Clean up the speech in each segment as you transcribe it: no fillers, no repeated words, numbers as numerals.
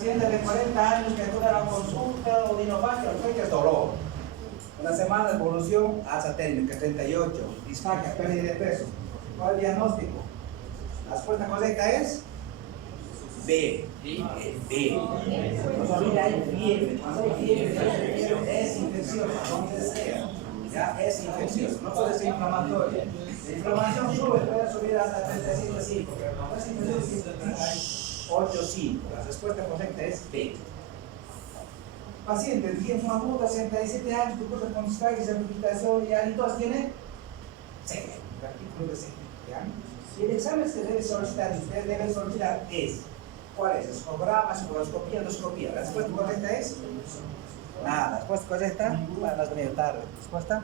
Paciente de 40 años que acude a la consulta o dinofagio, que es dolor. Una semana de evolución, alza técnica, 38, disfagia, pérdida de peso. ¿Cuál es el diagnóstico? La respuesta correcta es B. B. No se olvide, hay fiebre. Cuando hay fiebre es infecciosa, donde sea. Ya es infeccioso, no puede ser inflamatoria. La inflamación sube, puede subir hasta 37,5, pero cuando es infeccioso, 8,5. La respuesta correcta es B. Paciente, tiempo agudo, 67 años, que cursa con disfagia, rehabilitación y halitos, tiene C. Artículo de C. Y el examen que debe solicitar, usted debe solicitar es, ¿cuál es? Escograma, escoloscopía, endoscopía. La respuesta correcta es nada. La respuesta correcta, bueno, no has venido tarde. ¿Respuesta?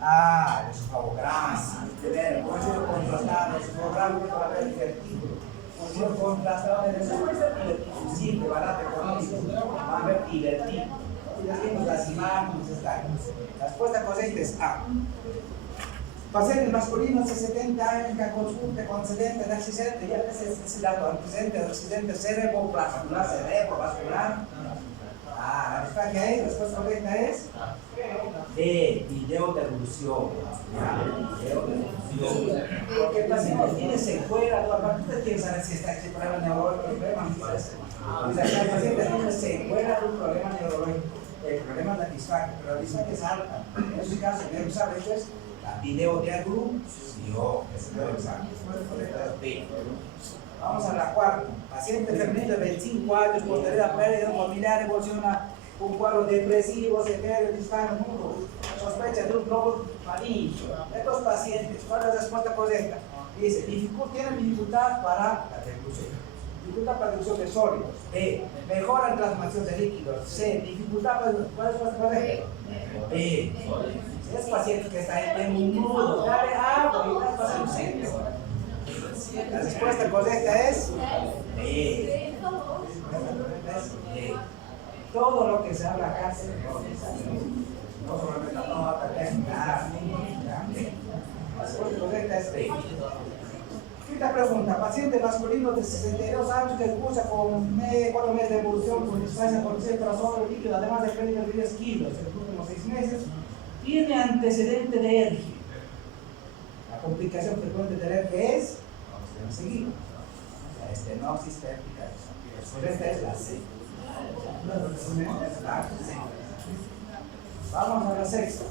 El escograma. Primero, conocido contrastado, escograma para ver el vertículo. Conocido contrastado en el vertículo. Simple, barato, económico. Va a ver y vertículo. Y decimos las imágenes están. La respuesta correcta es A. Paciente masculino de 70 años que consulta con antecedente de accidente, ya ese dato, antecedente de accidente cerebrovascular. La respuesta es, la respuesta correcta es D, video de evolución. Porque el paciente tiene secuela, ¿tú quieres saber si está ese problema neurológico? El paciente tiene secuela de un problema neurológico. El problema es la disfagia, pero la disfagia es alta. En ese caso, debemos saber esto es video de agrupación, ese es el examen. Vamos a la cuarta. Paciente femenino de 25 años, posterior a pérdida familiar, evoluciona un cuadro depresivo, severo, disfagia, sospecha de un globo amarillo. Estos pacientes, ¿cuál es la respuesta correcta? Dice, tienen dificultad para la reclusión. Dificultad para la reducción de sólidos. B. Mejora en transformación de líquidos. C. Dificultad para. ¿Cuál es la respuesta correcta? B. Es paciente que está en un nudo, dale agua y está pasando centro. La respuesta correcta es B. Todo lo que se habla acá se no solamente la nota, la respuesta correcta es B. Quinta pregunta. Paciente masculino de 62 años que cursa con 4 meses de evolución con disfagia por centro líquido, además de pérdida de 10 kilos en los últimos 6 meses. Tiene antecedente de ERGE. La complicación frecuente del ERGE es seguido. La estenosis péptica. Esta es la C. Vamos a la sexta.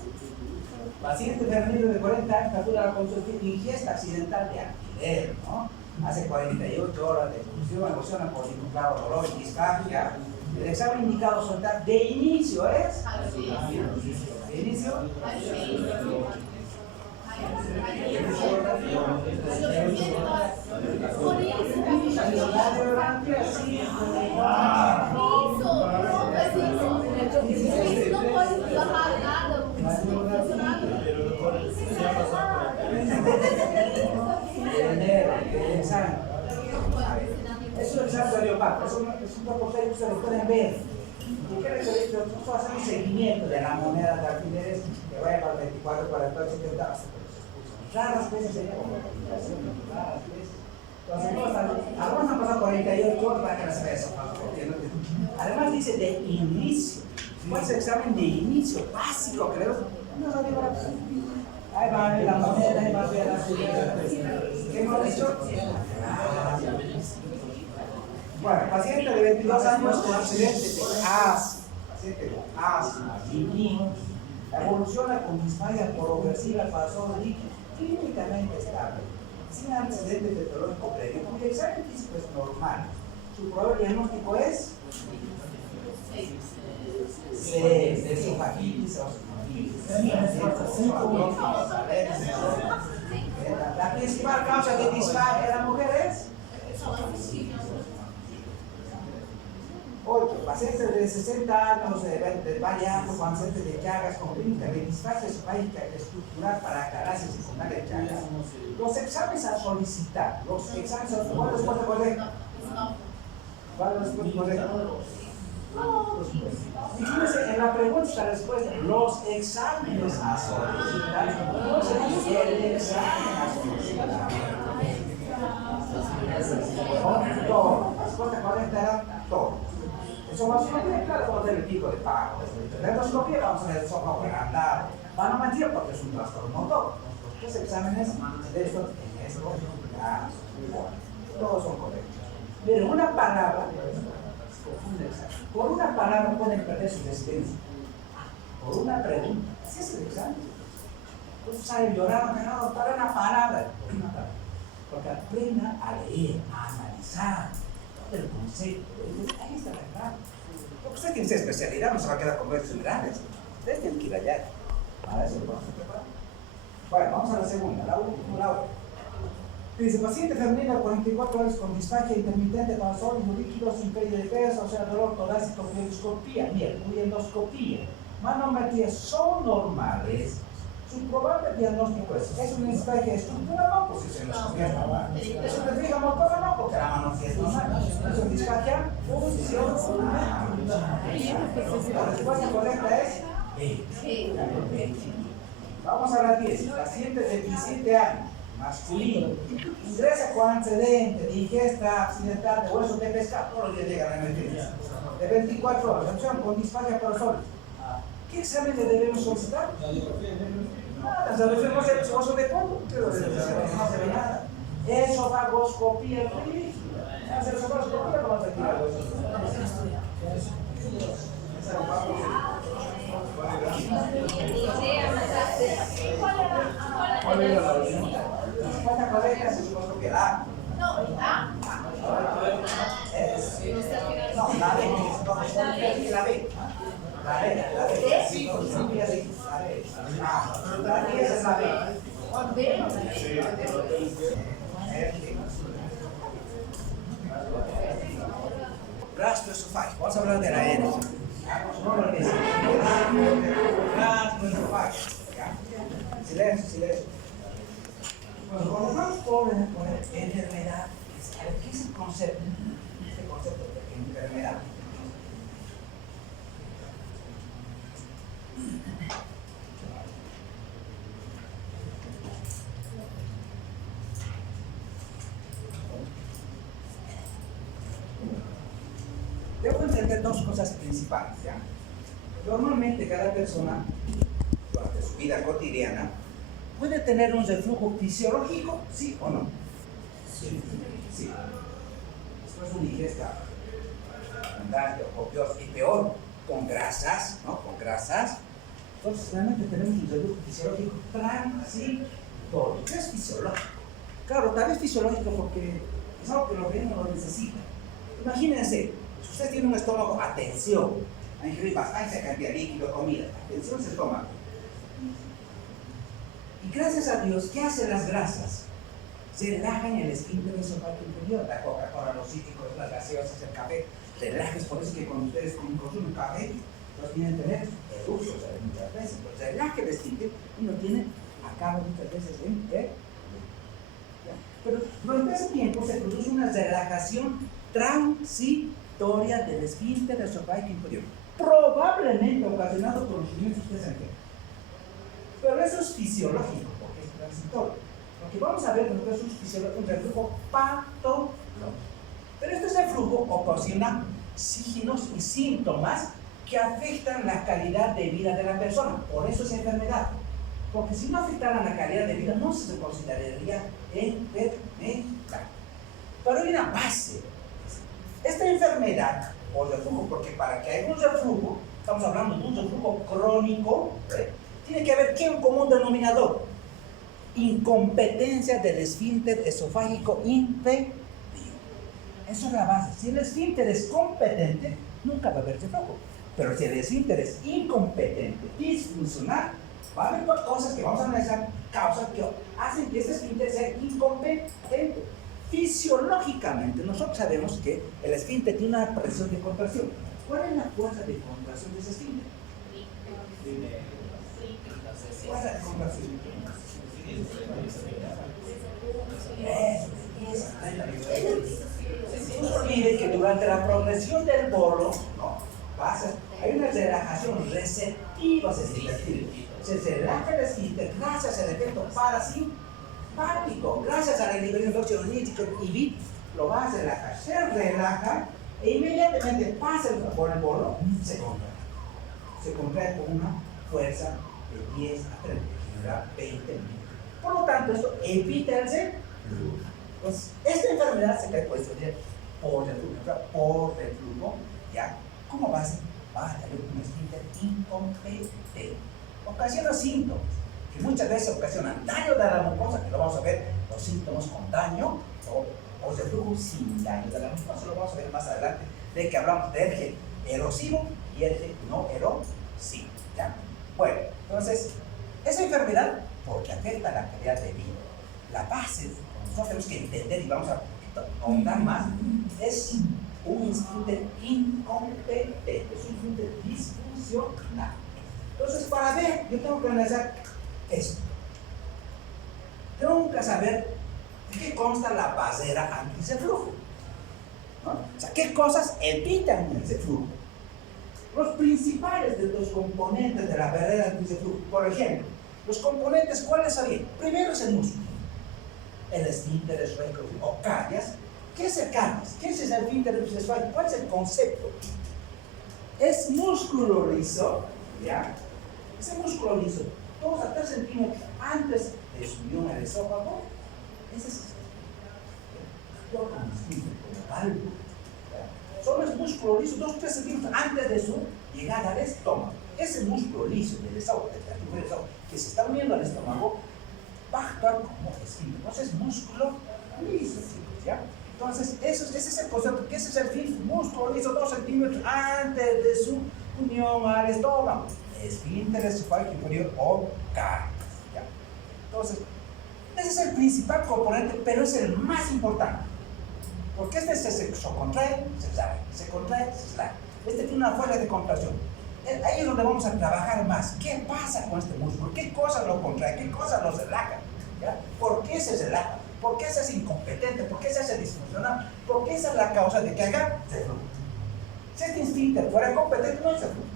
Paciente femenino de 40 años captura la consulta ingesta accidental de alquiler, ¿no? Hace 48 horas de evoluciona por claro dolor y disfagia. El examen indicado soltar de inicio es ¿de inicio? Es un examen de leopardo, es un protocolo que ustedes lo pueden ver. ¿Y qué les he dicho? Nosotros hacemos seguimiento de la moneda de alquileres que vaya para el 24, 48, 70, raras veces se lleva una complicación, raras veces. Entonces, algunos han pasado 48 horas para que las veas. Además dice de inicio. ¿Cuál es el examen de inicio básico? Creo. No lo digo ahora. Ahí va a ver la moneda, ahí va a ver la ciudad. ¿Qué hemos dicho? Bueno, paciente de 22 años con accidente de asma, paciente de asma, evoluciona con disfagia progresiva para solo líquido, clínicamente estable, sin antecedentes de patológico previo, cuyo examen físico es normal. Su probable diagnóstico es de esofagitis o la principal causa de disfagia en la mujer es 8. Pacientes de 60 años de variados con antecedentes de Chagas con clínica de disfagia esofágica estructural para aclaración secundaria de Chagas. Los exámenes a solicitar. Los exámenes a solicitar. ¿Cuál es la respuesta correcta? ¿Cuál es la respuesta correcta? Fíjense, en la pregunta está la respuesta. Los exámenes a solicitar. No se dice el examen a solicitar. La respuesta correcta era todo. Esofagoscopía, claro, vamos a ver el pico de pago. La endoscopía vamos a ver el esófago agrandado. Manometría porque es un trastorno motor. Los exámenes de estos en estos casos, todos son correctos. Pero una palabra, por una palabra pueden perder su residencia. Por una pregunta, así es el examen. Entonces salen llorando, no, para una palabra, por una palabra. Porque aprenda a leer, a analizar todo el concepto. Ahí está la clave. Porque usted tiene esa especialidad, no se va a quedar con versos grandes. Ustedes tienen que ir allá. Para eso lo vamos a preparar. Bueno, vamos a la segunda, la última. Dice, paciente femenina 44 horas con disfagia intermitente para sólidos líquidos sin pérdida de peso, o sea, dolor torácico, endoscopía, mira, endoscopía, manometría son normales. Su probable diagnóstico es una disfagia estructural, no, pues es endoscopía normal. Es una disfagia motora, no, porque la manometría es normal. Es una disfagia funcional. La respuesta correcta es B. Vamos a la 10. Paciente de 17 años. Masculino, ingresa con antecedente de ingesta accidental de huesos de pescado, todos los días llegan a emergencia, de 24 horas, opción con disfagia prosólica. ¿Qué examen le debemos solicitar? Nada, sabemos el hueso de polvo, pero no se ve nada. Esofagoscopía rígida. Hacer esofagoscopía, vamos a tirar huesos. ¿Cuál era la respuesta? La respuesta correcta es esofagoscopía. La no, la no, la B. La B. La B. Sí, esofagoscopía sí. La B es la B. Gastroesofágico. Vamos a hablar de la N. Gastroesofágico. Silencio, silencio. Bueno, cuando vamos por enfermedad, ¿qué es el concepto? Este concepto de enfermedad. Debo entender dos cosas principales, ¿ya? Normalmente cada persona, durante su vida cotidiana, puede tener un reflujo fisiológico, ¿sí o no? Sí. Sí. Después una ingesta abundante o copiosa y peor, con grasas, ¿no? Con grasas. Entonces realmente tenemos un reflujo fisiológico transitorio. ¿Qué es fisiológico? Claro, tal vez fisiológico porque es algo que el organismo lo necesita. Imagínense, si usted tiene un estómago, atención, hay que ingerir bastante cantidad de líquido, comida, atención ese estómago. Y gracias a Dios, ¿qué hacen las grasas? Se relajan el esfínter esofágico inferior, la Coca-Cola, los cítricos, las gaseosas, el café, relajes. Por eso es que cuando ustedes consumen café, los tienen que tener eructos muchas veces. Pues relaje el esfínter y no tiene, acaba muchas veces en pero durante ese tiempo se produce una relajación transitoria del esfínter esofágico inferior, probablemente ocasionado por los sufrimientos que ustedes han. Pero eso es fisiológico, porque es transitorio. Lo que vamos a ver nosotros es un reflujo patológico. Pero este reflujo ocasiona signos y síntomas que afectan la calidad de vida de la persona. Por eso es enfermedad. Porque si no afectara la calidad de vida, no se consideraría enfermedad. Pero hay una base. Esta enfermedad, o reflujo, porque para que haya un reflujo, estamos hablando de un reflujo crónico, tiene que haber ¿qué? Un común denominador: incompetencia del esfínter esofágico inferior. Eso es la base. Si el esfínter es competente, nunca va a haber reflujo. Pero si el esfínter es incompetente, disfuncional, va a haber dos cosas que vamos a analizar, causas que hacen que este esfínter sea incompetente. Fisiológicamente, nosotros sabemos que el esfínter tiene una presión de contracción. ¿Cuál es la fuerza de contracción de ese esfínter? Fuerza de contracción. No olviden que durante la progresión del bolo, hay una relajación receptiva, se relaja el esfínter gracias al efecto parasimpático, gracias a la liberación de óxido nítrico y lo va a relajar, se relaja e inmediatamente pasa por el bolo, se contrae. Se contrae con una fuerza de 10 a 30, que dura 20 minutos. Por lo tanto, esto evita el reflujo. Entonces, esta enfermedad se caracteriza por reflujo, ¿ya? ¿Cómo va a ser? Va a tener un esfínter incompetente. Ocasiona síntomas que muchas veces ocasionan daño de la mucosa, que lo vamos a ver, los síntomas con daño o reflujo sin daño de la mucosa. Lo vamos a ver más adelante, de que hablamos de eje erosivo y eje no erosivo, ¿ya? Bueno, entonces, esa enfermedad, porque afecta la calidad de vida. La base, nosotros tenemos que entender y vamos a ahondar más, es un esfínter incompetente, es un esfínter disfuncional. Entonces, para ver, yo tengo que analizar esto. Tengo que saber de qué consta la vasera antirreflujo, ¿no? O sea, qué cosas evitan el reflujo. Los principales de los componentes de la barrera antirreflujo, por ejemplo, los componentes, ¿cuáles son? Primero es el músculo. El esfínter esfágico o caries. ¿Qué es el caries? ¿Qué es el esfínter esfágico? ¿Cuál es el concepto? Es músculo liso, ¿ya? Ese músculo liso, 2 a 3 centímetros antes de su unión al esófago, ese es actúa como esfínter, como válvula. Solo es músculo liso, 2 a 3 centímetros antes de su llegada al estómago. Ese músculo liso del esófago, que se está uniendo al estómago, va a actuar como esfínter. Entonces, músculo liso, ¿ya? Entonces, ese es el concepto, que ese es el fin, músculo liso 2 centímetros antes de su unión al estómago. Esfínter esofágico inferior o caries, ¿ya? Entonces, ese es el principal componente, pero es el más importante. Porque este se contrae, se sale, se contrae, se sale. Este tiene una fuerza de contracción. Ahí es donde vamos a trabajar más. ¿Qué pasa con este músculo? ¿Qué cosas lo contrae? ¿Qué cosas lo relajan? ¿Ya? ¿Por qué se relaja? ¿Por qué se hace incompetente? ¿Por qué se hace disfuncional? ¿Por qué esa es la causa de que haga reflujo? Si este esfínter fuera competente, no hay reflujo.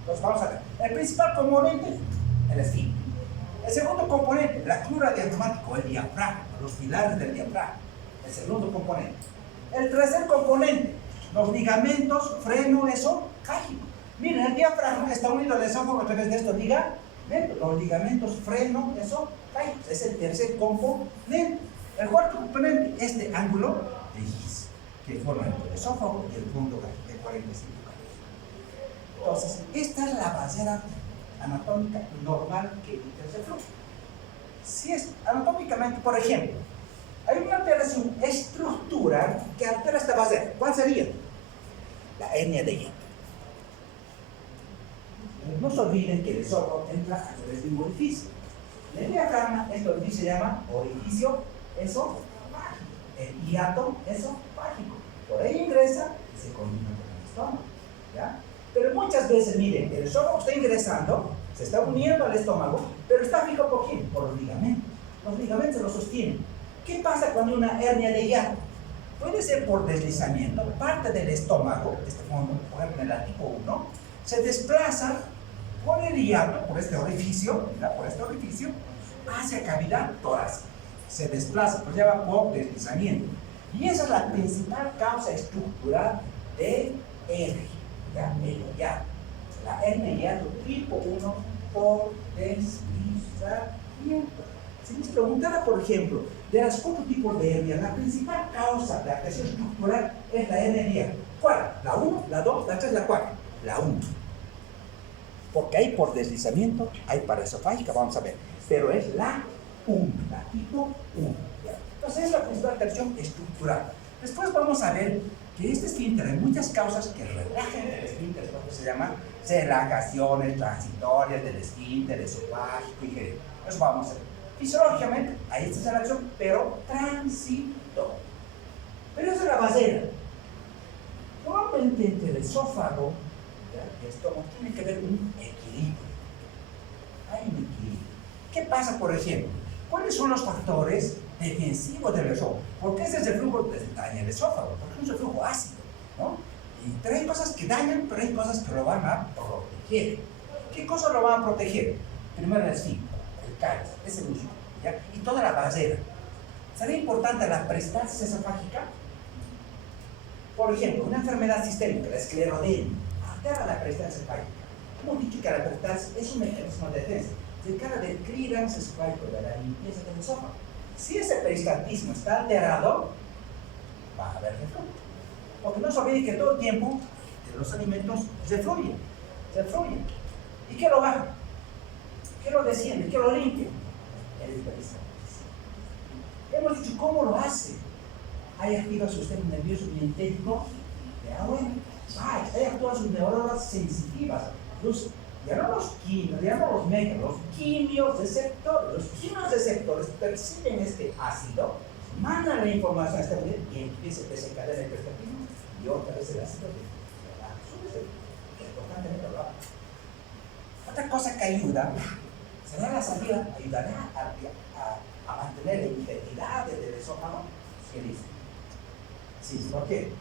Entonces vamos a ver. El principal componente, el esfínter. El segundo componente, la crura diafragmática, el diafragma, los pilares del diafragma. El segundo componente. El tercer componente, los ligamentos freno-esofágicos. Miren, el diafragma está unido al esófago a través de estos ligamentos. Los ligamentos freno-esofágicos. Es el tercer componente. El cuarto componente, este ángulo de Gis, que forma el esófago y el punto de 45 grados. Entonces, esta es la vasera anatómica normal que evita el reflujo. Si es anatómicamente, por ejemplo, hay una alteración estructural que altera esta vasera. ¿Cuál sería? La hernia de hiato. No se olviden que el esófago entra a través de un orificio. En el diafragma, este orificio se llama orificio esofágico. El hiato esofágico. Por ahí ingresa y se combina con el estómago, ¿ya? Pero muchas veces, miren, el esófago está ingresando, se está uniendo al estómago, pero está fijo por quién? Por los ligamentos. Los ligamentos lo sostienen. ¿Qué pasa cuando una hernia de hiato? Puede ser por deslizamiento, parte del estómago, este fondo, por ejemplo en el tipo 1, se desplaza por el hiato, por este orificio, ¿verdad? Por este orificio, hacia cavidad torácica. Se desplaza, pues ya va por deslizamiento. Y esa es la principal causa estructural de hernia, ¿ya? El hiato. La hernia de hiato tipo 1 por deslizamiento. Si les preguntara, por ejemplo, de los 4 tipos de hernia, la principal causa de afección estructural es la hernia de hiato. ¿Cuál? ¿La 1, la 2, la 3, la 4? La 1. Porque hay por deslizamiento, hay paraesofágica, vamos a ver. Pero es la 1, la tipo 1. Entonces es la principal afección estructural. Después vamos a ver que este esfínter, hay muchas causas que relajan el esfínter, lo que se llama relajaciones transitorias del esfínter esofágico y genital. Eso vamos a ver. Fisiológicamente hay esta relación, pero transitoria. Pero esa es la vasera. Normalmente entre el esófago y el estómago tiene que haber un equilibrio. Hay un equilibrio. ¿Qué pasa, por ejemplo? ¿Cuáles son los factores defensivos del esófago? ¿Por qué ese reflujo daña el esófago? Porque es un reflujo ácido, ¿no? Pero hay cosas que dañan, pero hay cosas que lo van a proteger. ¿Qué cosas lo van a proteger? Primero el esfínter, el caries, ese músculo, ¿ya? Y toda la vasera. ¿Sería importante la peristalsis esofágica? Por ejemplo, una enfermedad sistémica, la esclerodermia, altera la peristalsis hepática. Hemos dicho que la peristalsis es un mecanismo de defensa. Se encarga del clearance hepático, de la limpieza del esófago. Si ese peristaltismo está alterado, va a haber reflujo. Porque no se olvide que todo el tiempo los alimentos se fluyen. ¿Y qué lo baja? ¿Qué lo desciende? ¿Qué lo limpia? El peristaltis. Hemos dicho cómo lo hace. Ahí activa su sistema nervioso bioentérico. Ahí actúan sus neuronas sensitivas. Ya no los quimios, ya no los megas, los quimioreceptores. Los quimioreceptores perciben este ácido, mandan la información a esta unidad y empieza a desencadenar el peristaltismo y otra vez el ácido Otra cosa que ayuda, será la saliva, ayudará a mantener la integridad del esófago. ¿Qué dice? Sí, ¿por qué?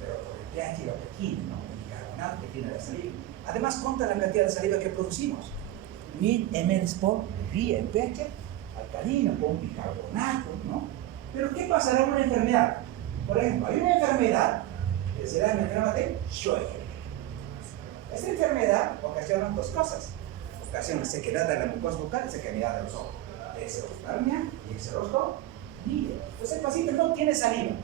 Pero por el pH y lo pequeño, ¿no? El bicarbonato que tiene la saliva. Además, contra la cantidad de saliva que producimos. 1000 ml por día en pH alcalino con bicarbonato, ¿no? Pero ¿qué pasará en una enfermedad? Por ejemplo, hay una enfermedad que será la enfermedad de Scheuer. Esta enfermedad ocasiona dos cosas. Ocasiona sequedad de la mucosa bucal y sequedad de los ojos. Exerostalmia y exerostomía. Entonces el paciente no tiene saliva.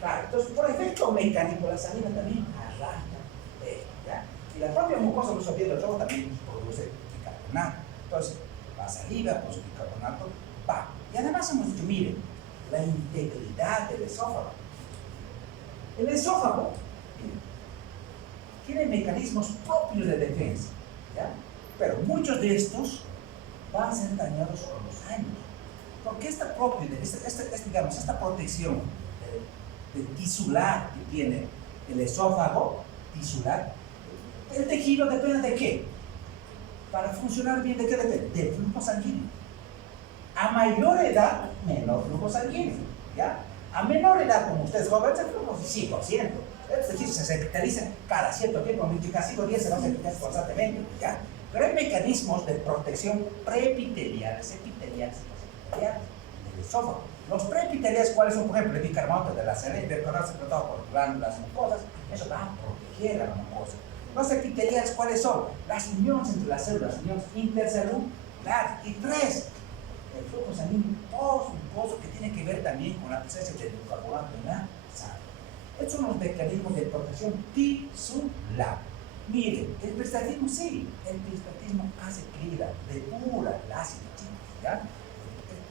Claro, entonces por efecto mecánico la saliva también arranca. ¿Ya? Y la propia mucosa de los ojos también produce bicarbonato. Entonces la saliva con su bicarbonato va. Y además hemos dicho, miren, la integridad del esófago. El esófago tiene mecanismos propios de defensa, ¿ya? Pero muchos de estos van a ser dañados con los años. Porque esta protección de tisular que tiene el esófago, tisular, el tejido depende de qué? Para funcionar bien, ¿de qué depende? Del flujo sanguíneo. A mayor edad, menor flujo sanguíneo, ¿ya? A menor edad, como ustedes jóvenes, el flujo es 5%. Es decir, se epiteliza cada cierto tiempo, casi 5 días se va a epitalizar constantemente, ¿ya? Pero hay mecanismos de protección preepiteliales, epiteliales del esófago. Los preepiteliales, ¿cuáles son? Por ejemplo, el bicarbonato de la saliva, secretado por glándulas mucosas, eso va a proteger a la mucosa. Los epiteliales, ¿cuáles son? Las uniones entre las células, uniones intercelulares. Y 3, el flujo sanguíneo post-mucoso, que tiene que ver también con la presencia del bicarbonato en la sangre. Estos son los mecanismos de protección tisular. Miren, el peristaltismo sí, el peristaltismo hace clínica, depura el ácido, ¿ya?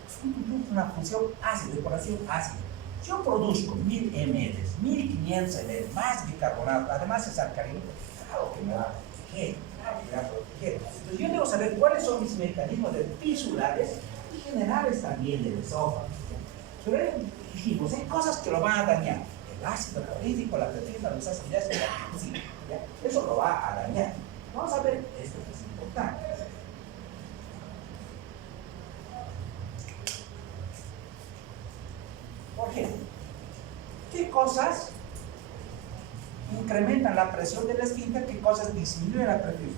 Es una función ácida, depuración ácida. Si yo produzco 1000 ml, 1500 ml, más bicarbonato, además es alcalino, claro que me va a proteger, Entonces yo debo saber cuáles son mis mecanismos tisulares y generales también del esófago. Pero dijimos, hay cosas que lo van a dañar. El ácido clorhídrico, la peptina, los ácidos ácidos, ¿ya? Eso lo va a dañar. Vamos a ver esto que es importante. Por ejemplo, ¿qué cosas incrementan la presión del esfínter? ¿Qué cosas disminuyen la presión?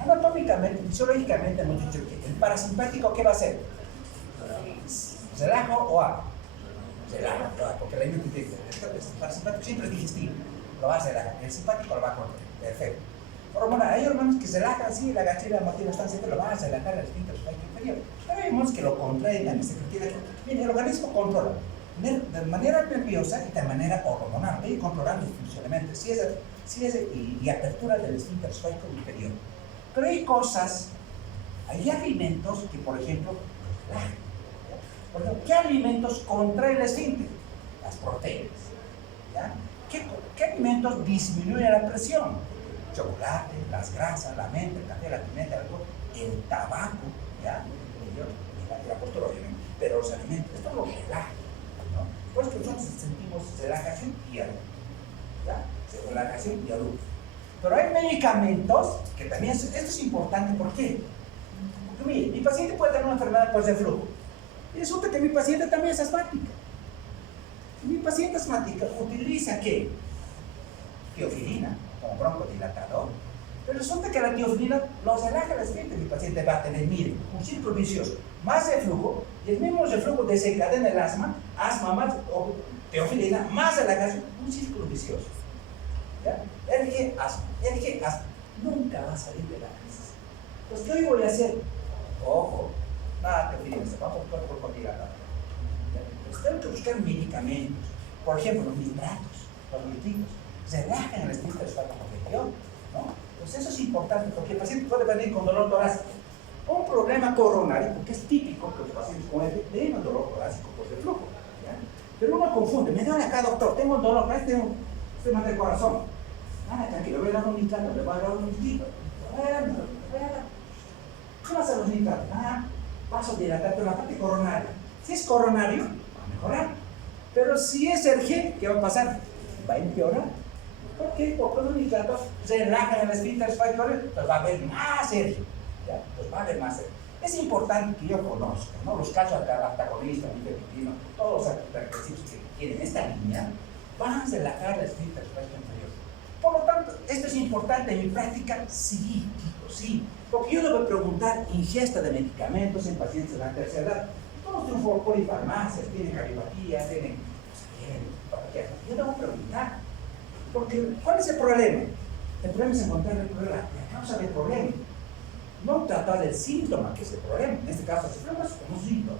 Anatómicamente, fisiológicamente hemos dicho que el parasimpático, ¿qué va a hacer? ¿Relajo o agua? Relaja, porque la el parasimpático siempre es digestivo, lo va a relajar. El simpático lo va a controlar. Perfecto. Hormonal, hay hormonas que se relajan, sí, la gachera, la motilidad, están siempre lo van a relajar el esfínter inferior. Pero hay hormonas que lo contraen, la secretividad. Bien, el organismo controla de manera nerviosa y de manera hormonal, y controlando el funcionamiento, y apertura del esfínter inferior. Pero hay cosas, hay alimentos que, por ejemplo, relajan. Por ejemplo, ¿qué alimentos contraen el esfínter? Las proteínas. ¿Ya? ¿Qué alimentos disminuyen la presión? Chocolate, las grasas, la menta, el café, la pimienta, el alcohol, el tabaco, ¿ya? Y la postura, obviamente. Pero los alimentos, esto lo relaja, ¿no? Por eso nosotros sentimos relajación y algo, ¿ya? Relajación y algo. Pero hay medicamentos que también, esto es importante, ¿por qué? Porque mire, mi paciente puede tener una enfermedad de flujo. Y resulta que mi paciente también es asmática. Y mi paciente asmática utiliza ¿qué? Tiofilina como broncodilatador, Pero resulta que la tiofilina los relaja el esfínter. Mi paciente va a tener, mire, un círculo vicioso, más reflujo, y el mismo reflujo desencadena el asma más o teofilina, más relajación, un círculo vicioso. ¿Ya? asma, nunca va a salir de la crisis. Pues, ¿qué hoy voy a hacer? Ojo, nada teofilina, se va a buscar por continuidad. Pues tengo que buscar medicamentos, por ejemplo, los nitratos, los nitritos, relajan el esfínter esofágico, ¿no? Pues eso es importante, porque el paciente puede venir con dolor torácico, un problema coronario, porque es típico que los pacientes con EPI tengan dolor torácico por reflujo, ¿ya? Pero uno confunde, me duele acá, doctor, tengo un dolor, tengo un sistema del corazón. Tranquilo, voy a dar un nitrato, le voy a dar un nitrito. ¿Cómo hacen los nitratos? Vasodilatar, pero la parte coronaria. Si es coronario, va a mejorar. Pero si es RG, ¿qué va a pasar? Va a empeorar. ¿Por qué? Porque los nitratos relajan el esfínter esofágico, pues va a haber más RG. ¿Ya? Pues va a haber más RG. Es importante que yo conozca, ¿no? Los casos antagonistas, nifedipino, todos los antidepresivos que tienen esta línea van a relajar el esfínter esofágico inferior. Por lo tanto, esto es importante en mi práctica, sí, sí. Porque yo debo preguntar ingesta de medicamentos en pacientes de la tercera edad. Todos tienen polifarmacias, tienen cardiopatía, tienen patologías. Yo debo preguntar. Porque, ¿cuál es el problema? El problema es encontrar la causa del problema. No tratar del síntoma, que es el problema. En este caso, el problema es como un síntoma.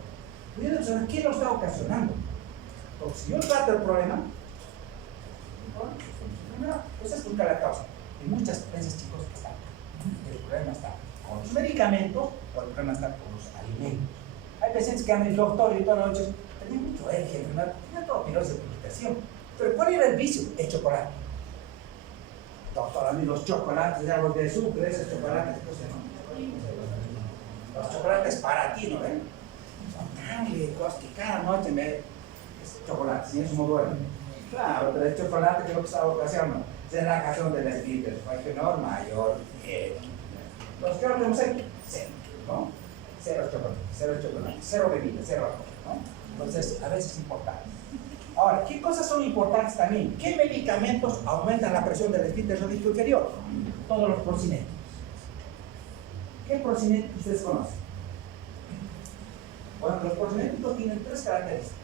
Yo debo saber qué lo está ocasionando. Porque si yo trato el problema, pues es buscar la causa. Y muchas veces, chicos, el problema está con los medicamentos o el problema está con los alimentos. Hay pacientes que han dicho, doctor, y todas las noches, tenía mucho eje, tenía todo pirosis de purificación. Pero ¿cuál era el vicio? El chocolate. Doctor, a mí los chocolates, ya los de azúcar, esos chocolates, los chocolates para ti, ¿no ven? Son tan ricos que cada noche me chocolate, sin eso no duerme. Claro, pero el chocolate que lo que está ocasionando es la ocasión del esfínter esofágico mayor. Los que ahora tenemos aquí, cero, ¿no? Cero chocolate, cero bebida, cero alcohol, ¿no? Entonces, a veces es importante. Ahora, ¿qué cosas son importantes también? ¿Qué medicamentos aumentan la presión del esfínter esofágico inferior? Todos los procinéticos. ¿Qué procinéticos ustedes conocen? Bueno, los procinéticos tienen tres características.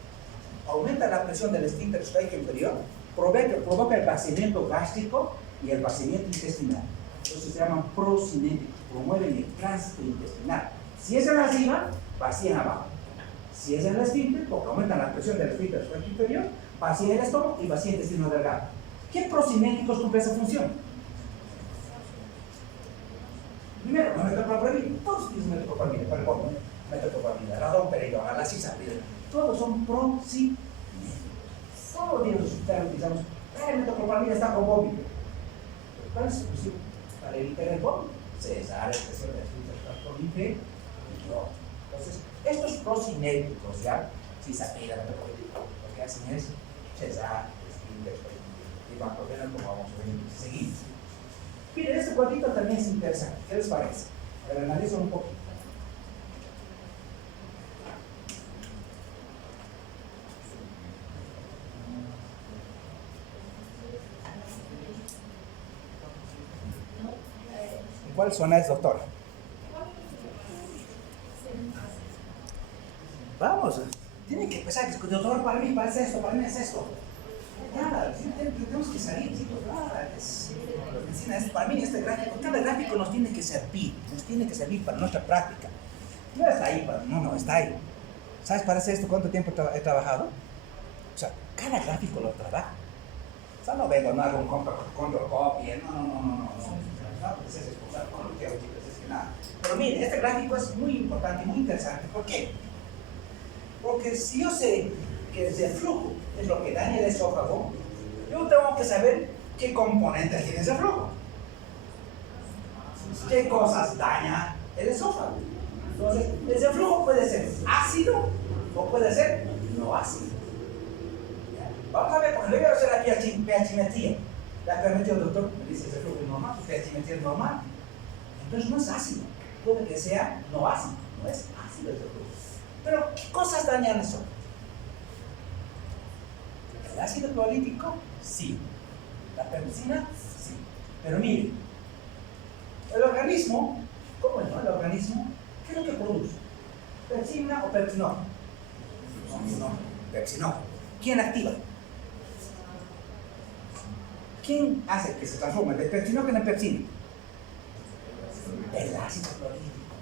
Aumenta la presión del esfínter esofágico inferior, provoca el vaciamiento gástrico y el vaciamiento intestinal. Entonces se llaman procinéticos, promueven el tránsito intestinal. Si es en la cima, vacían abajo. Si es en el esfínter, porque aumentan la presión del esfínter esofágico inferior, vacían el estómago y vacían el intestino delgado. ¿Qué procinéticos cumplen esa función? Primero, la metoclopramida. Todos tienen metoclopramida, para el bono, metoclopramida, la domperidona, la cisaprida. Todos son procinéticos. Todos los días los hospitales utilizamos, la metoclopramida está con vómito. ¿Cuál es su función? Para evitar el vómito. Cesar la expresión del esfínter esofágico inferior. Entonces, estos procinéticos, ¿ya? Cisaprida, metoclopramida, lo que hacen es cesar el esfínter esofágico inferior. Y van a poner como vamos a ver seguir. Miren, este cuadrito también es interesante. ¿Qué les parece? A ver, analicen un poquito. ¿Cuál zona es, doctora? Vamos, tienen que empezar a discutir, doctor, para mí es esto, para mí es esto. Nada, tenemos que salir, chicos, nada, para mí este gráfico, cada gráfico nos tiene que servir para nuestra práctica. No está ahí, no, está ahí. ¿Sabes para hacer esto cuánto tiempo he trabajado? O sea, cada gráfico lo trabajo. O sea, no vengo, no hago un control copy, no, pues es expulsar con lo que hago, chicos, es que nada. Pero miren, este gráfico es muy importante y muy interesante. ¿Por qué? Porque si yo sé que el reflujo es lo que daña el esófago, yo tengo que saber qué componentes tiene ese reflujo. ¿Qué cosas daña el esófago? Entonces, el reflujo puede ser ácido o puede ser no ácido. Vamos a ver, porque yo voy a hacer la pH-metría. La pH-metría, el doctor me dice, el reflujo es normal, su pH-metría es normal. Entonces no es ácido, puede que sea no ácido, no es ácido el reflujo. Pero, ¿qué cosas dañan eso? ¿El ácido clorhídrico? Sí. ¿La penicilina? Sí. Pero miren, El organismo, ¿cómo es, no? El organismo, ¿qué es lo que produce? ¿Pepsina o pepsinógeno? No, pepsinógeno. ¿Quién activa? ¿Quién hace que se transforme de pepsinógeno en pepsina? El ácido clorhídrico.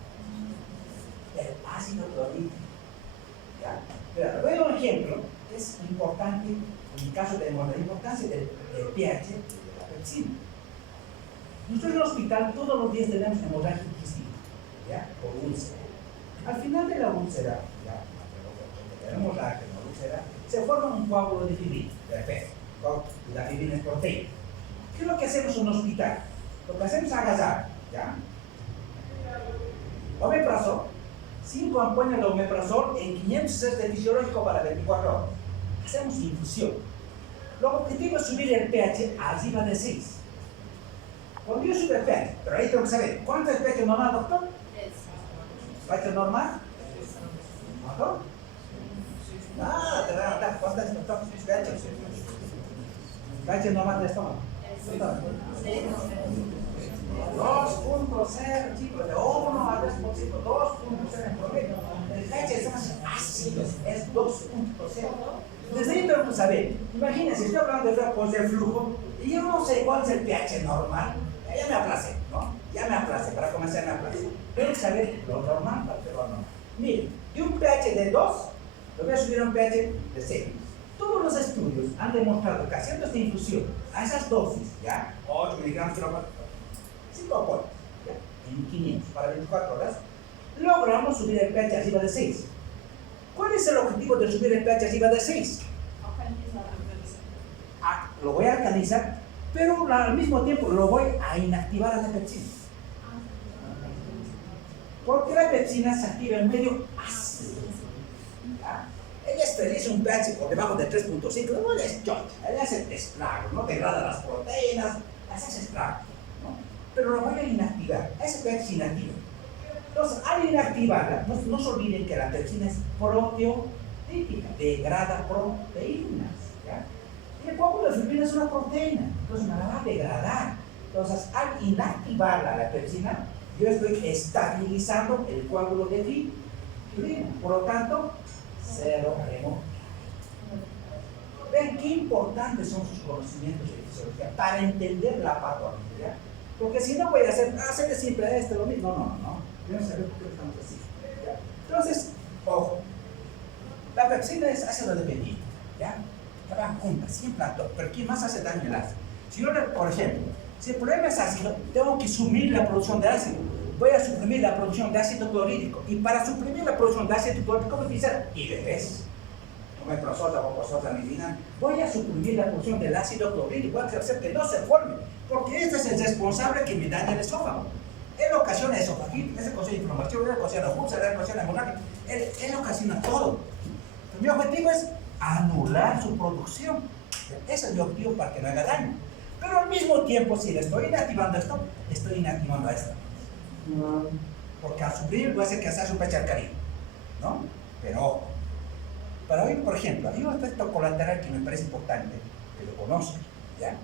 El ácido clorhídrico. ¿Ya? Pero voy a dar un ejemplo que es importante, en mi caso tenemos la importancia del pH de la pepsina. Nosotros en el hospital todos los días tenemos hemorragia intestinal, ¿ya? Por úlcera. Al final de la úlcera, ya, tenemos la úlcera, se forma un coágulo de fibrina, perfecto. La fibrina es proteína. ¿Qué es lo que hacemos en un hospital? Lo que hacemos es agasar, ¿ya? Omeprazol, 5 ampollas de omeprazol en 500 cc de fisiológico para 24 horas. Hacemos infusión. Lo objetivo es subir el pH arriba de 6. Cuando yo subo el pH, pero ahí tengo que saber, ¿cuánto es el pH normal, doctor? ¿pH normal? ¿Doctor? Nada, te voy a anotar. ¿Cuánto es, doctor? pH normal del estómago. 2.0, chicos, de 1 a 3.5, 2.0 en promedio. El pH es más ácido, es 2.0. Desde ahí tengo que saber. Imagínense, estoy hablando de flujo y yo no sé cuál es el pH normal. Ya me aplacé, ¿no? Ya me aplacé, para comenzar me aplacé. Tengo que saber lo normal para hacerlo normal. Miren, de un pH de 2, lo voy a subir a un pH de 6. Todos los estudios han demostrado que haciendo esta infusión a esas dosis, ¿ya? 8 miligramos, 5 ampollas, ¿ya? En 500 para 24 horas, logramos subir el pH arriba de 6. ¿Cuál es el objetivo de subir el pH arriba de 6? Lo voy a alcalinizar, pero al mismo tiempo lo voy a inactivar a la pepsina. Porque la pepsina se activa en medio ácido. ¿Ya? Ella es feliz un pH por debajo de 3.5, no es chocha, ella hace estragos, no degrada las proteínas, hace estragos, ¿no? Pero lo voy a inactivar, ese pH se inactiva. Entonces, al inactivarla, no se olviden que la pepsina es proteolítica, degrada proteínas, ¿ya? Y el coágulo de fibrina es una proteína, entonces me la va a degradar. Entonces, al inactivarla la pepsina, yo estoy estabilizando el coágulo de fibrina. Por lo tanto, cero hemorragia. Vean qué importantes son sus conocimientos de fisiología para entender la patología. Porque si no voy a hacer siempre lo mismo. No. Debemos saber por qué estamos así. ¿Ya? Entonces, ojo, la pepsina es ácido dependiente, ¿ya? Trabajan juntas, siempre pero ¿quién más hace daño el ácido? Si yo, por ejemplo, si el problema es ácido, tengo que suprimir la producción de ácido. Voy a suprimir la producción de ácido clorhídrico. Y para suprimir la producción de ácido clorhídrico, voy a utilizar IBPs, omeprazol, davaprazol, ranitidina. Voy a suprimir la producción del ácido clorhídrico. Voy a hacer que no se forme, porque este es el responsable que me daña el esófago. Él ocasiona esofagitis, él ocasiona inflamación, él ocasiona úlcera, él ocasiona hemorragia, él ocasiona todo. Pero mi objetivo es anular su producción. Ese es mi objetivo para que no haga daño. Pero al mismo tiempo, si le estoy inactivando esto, estoy inactivando a esto. Porque al suprimir voy a hacer que sea su pH alcalino, ¿no? Pero ojo. Para hoy, por ejemplo, hay un efecto colateral que me parece importante que lo conozcan, ¿ya?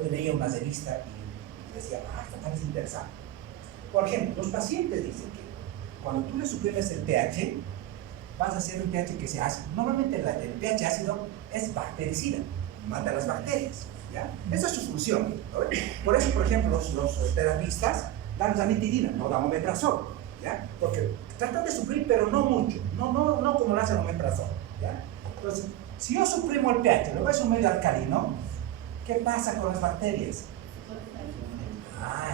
Hoy leía una revista y decía, esto parece interesante. Por ejemplo, los pacientes dicen que cuando tú le suprimes el pH, vas a hacer un pH que sea ácido. Normalmente el pH ácido es bactericida, mata las bacterias, ¿ya? Esa es su función, ¿no? Por eso, por ejemplo, los terapistas dan ranitidina, no dan omeprazol, ¿ya? Porque tratan de suprimir, pero no mucho, no como lo hace el omeprazol, ¿ya? Entonces, si yo suprimo el pH, lo ves un medio alcalino, ¿qué pasa con las bacterias?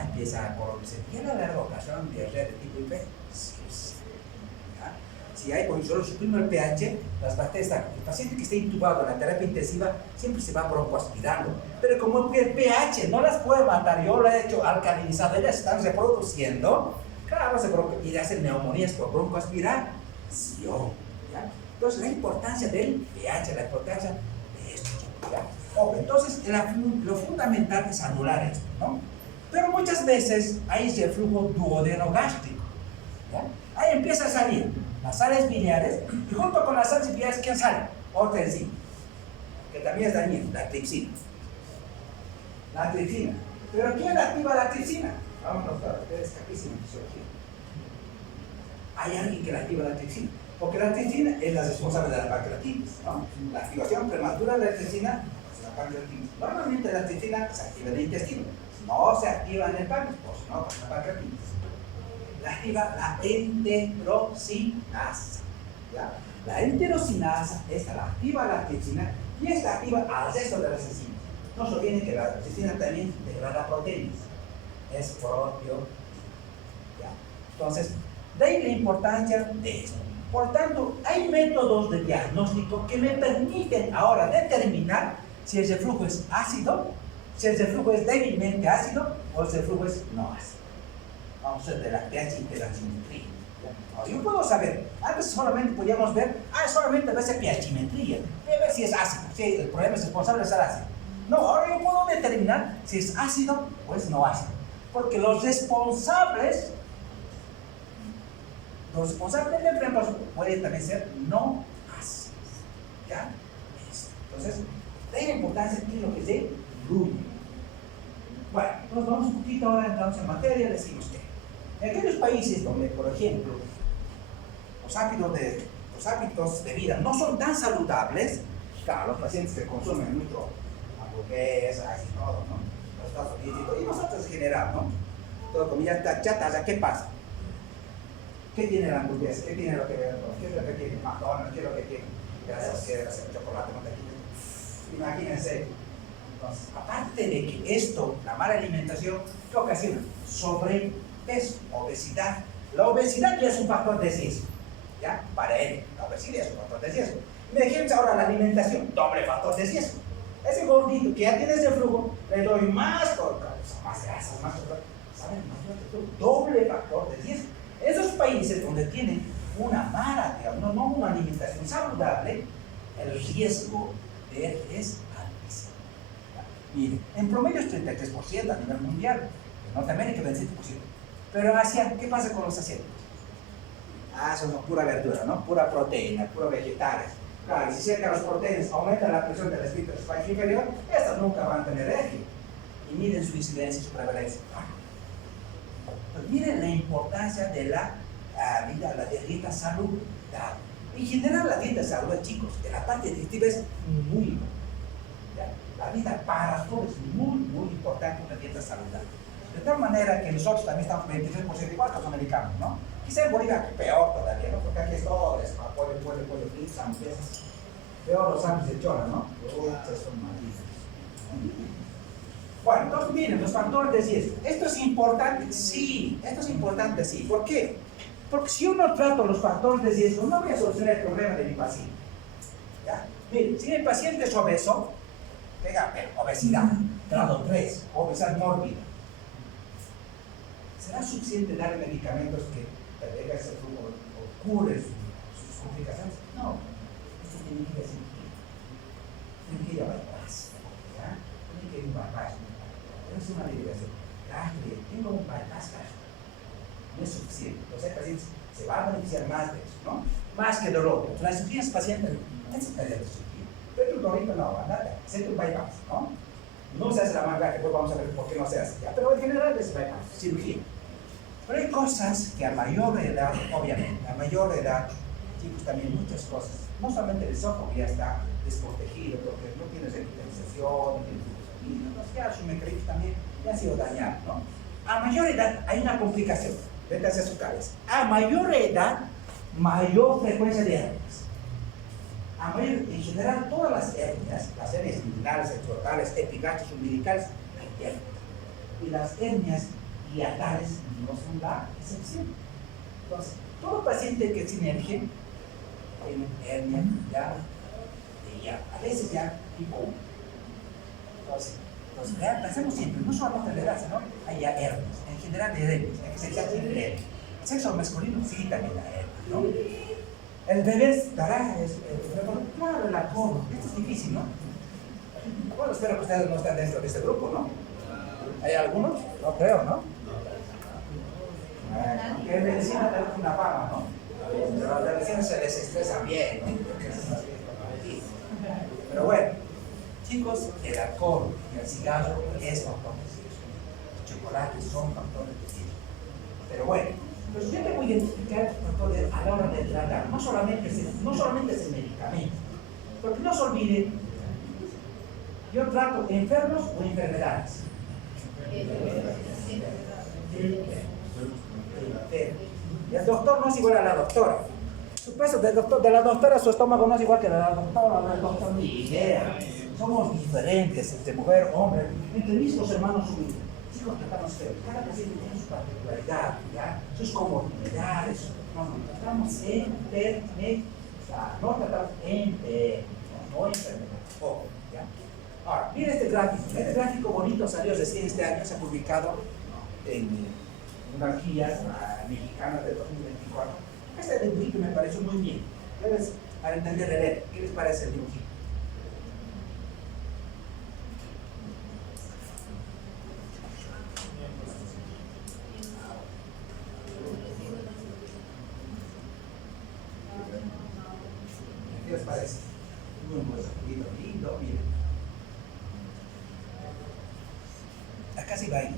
Empieza a corromperse. ¿Y a la larga ocasión diarrea de tipo IP? Sí. ¿Ya? Si hay, cuando solo suprimo el pH, las bacterias están. El paciente que esté intubado en la terapia intensiva siempre se va broncoaspirando. Pero como el pH no las puede matar, yo lo he hecho alcalinizado, ellas están reproduciendo, claro, y hacen neumonías por broncoaspiración. ¿Ya? Entonces, la importancia del pH, la importancia de esto. ¿Ya? Entonces, lo fundamental es anular esto, ¿no? Pero muchas veces hay ese flujo duodenogástrico, ¿ya? Ahí empieza a salir las sales biliares y junto con las sales biliares, ¿quién sale? Otra enzima, que también es dañina, la tripsina. La tripsina. ¿Pero quién activa la tripsina? Vamos a notar, es capísima fisiología. Hay alguien que la activa la tripsina, porque la tripsina es la responsable de la pancreatitis, ¿no? La activación prematura de la tripsina es la pancreatitis. Normalmente la tripsina se activa en el intestino, no se activa en el páncreas, o si no, con la pancreatitis. La activa la enterosinasa, ¿ya? La enterosinasa, esta la activa la tripsina y esta activa al resto de las enzimas. No se olviden que la tripsina también degrada proteínas, es propio, ¿ya? Entonces, de ahí la importancia de esto. Por tanto, hay métodos de diagnóstico que me permiten ahora determinar si el reflujo es ácido, si el reflujo es débilmente ácido o el reflujo es no ácido. Vamos a ver de la pH y de la simetría. Yo puedo saber, antes solamente podíamos ver, solamente ver esa pHimetría, ver si es ácido, si el problema es responsable de ser ácido. No, ahora yo puedo determinar si es ácido o es no ácido, porque los responsables del reemplazo pueden también ser no ácidos. ¿Ya? Entonces, de ahí la importancia de lo que se incluye. Bueno, nos vamos un poquito ahora, entramos en materia, decimos que en aquellos países donde, por ejemplo, los hábitos de vida no son tan saludables, claro, los pacientes que consumen mucho hamburguesas y todo, ¿no? Los Estados Unidos y nosotros en general, ¿no? Todo comida chatarra, ¿qué pasa? ¿Qué tiene la hamburguesa? ¿Qué tiene lo que ver? ¿Qué es lo que tiene McDonald's? ¿Qué es lo que tiene? Gracias, chocolate, mantequilla. Imagínense. Entonces, aparte de que esto, la mala alimentación, ¿qué ocasiona? Sobrepeso, obesidad. La obesidad ya es un factor de riesgo, ¿ya? Para él, la obesidad es un factor de riesgo. Imagínense ahora la alimentación, doble factor de riesgo. Ese gordito que ya tiene ese flujo, le doy más más grasas, más chocolate. ¿Saben? Doble factor de riesgo. Esos países donde tienen una mala, digamos, no una alimentación saludable, el riesgo de él es altísimo. Miren, en promedio es 33% a nivel mundial, en Norteamérica 27%. Pero en Asia, ¿qué pasa con los asiáticos? Son pura verdura, ¿no? Pura proteína, pura vegetales. Claro, y si cerca las proteínas aumentan la presión del esfínter esfágico inferior, estas nunca van a tener eje. Y miren su incidencia y su prevalencia. Pues miren la importancia de la dieta saludable. En general, la dieta saludable, chicos, de la parte digestiva es muy importante. La vida para todos es muy, muy importante, una dieta saludable. De tal manera que nosotros también estamos 23% igual que los americanos, ¿no? Quizá en Bolivia peor todavía, ¿no? Porque aquí es todo, es pollo frito, hamburguesas. Peor los sándwiches de chona, ¿no? Estos son malditos. Bueno, entonces miren, los factores de riesgo. ¿Esto es importante? Sí, esto es importante, sí. ¿Por qué? Porque si yo no trato los factores de riesgo, no voy a solucionar el problema de mi paciente. ¿Ya? Miren, si el paciente es obeso, tenga obesidad, grado 3, obesidad mórbida, ¿será suficiente darle medicamentos que prevenga ese flujo o cure sus complicaciones? No. Esto tiene que ser tiene que ir a bypass. ¿Ya? Tiene que ir a un bypass. Es una liberación. Tengo un bypass gástrico. No es suficiente. Los pacientes se van a beneficiar más de eso, ¿no? Más que dolor. La insuficiencia paciente es una insuficiencia. Pero tu dolor no va a nada. Es un bypass, ¿no? No se hace la manga, que después vamos a ver por qué no se hace. ¿Ya? Pero en general es bypass, cirugía. Pero hay cosas que a mayor edad, obviamente, a mayor edad, chicos, también muchas cosas. No solamente el esófago ya está desprotegido porque no tiene revitalización, no tiene glucosamina, entonces ya su mecanismo también ya ha sido dañado, ¿no? A mayor edad hay una complicación, vete hacia su cabeza. A mayor edad, mayor frecuencia de hernias. En general, todas las hernias inguinales, extraordinarias, epigástricas, umbilicales, hay hernias. Y las hernias hiatales no son la excepción. Entonces, todo paciente que tiene hernia, hernia ya, a veces ya tipo 1. Entonces pensemos siempre, no solamente de edad, sino hay ya hernias, en general de hernias, hay que ser hernia. El sexo masculino sí también da hernia, ¿no? El bebé dará, claro, el acoso, esto es difícil, ¿no? Bueno, espero que ustedes no estén dentro de este grupo, ¿no? ¿Hay algunos? No creo, ¿no? Que en medicina tenemos una fama, ¿no? Pero a la medicina se les estresa bien, ¿no? Pero bueno, chicos, el alcohol y el cigarro es factor de riesgo. chocolate son factores de riesgo. Pero bueno, pues yo tengo que identificar factores a la hora de tratar. No solamente es el medicamento. Porque no se olviden, yo trato enfermos o enfermedades. Y el doctor no es igual a la doctora. Su peso de la doctora, su estómago no es igual que de la doctora o del doctor. Ni idea. Somos diferentes entre mujer, hombre, entre mismos hermanos unidos. Chicos, tratamos feo. Cada paciente tiene su particularidad, ¿ya? Sus comorbilidades. No, tratamos no tratamos no enfermedad. Ojo, ¿ya? Ahora, mira este gráfico. Este gráfico bonito salió recién este año, se ha publicado en una guía mexicana del 2024. Este dibujito me pareció muy bien. Ustedes, para entender el leer, ¿qué les parece el dibujito? ¿Qué les parece? Muy bonito, lindo, miren. Acá sí va ahí.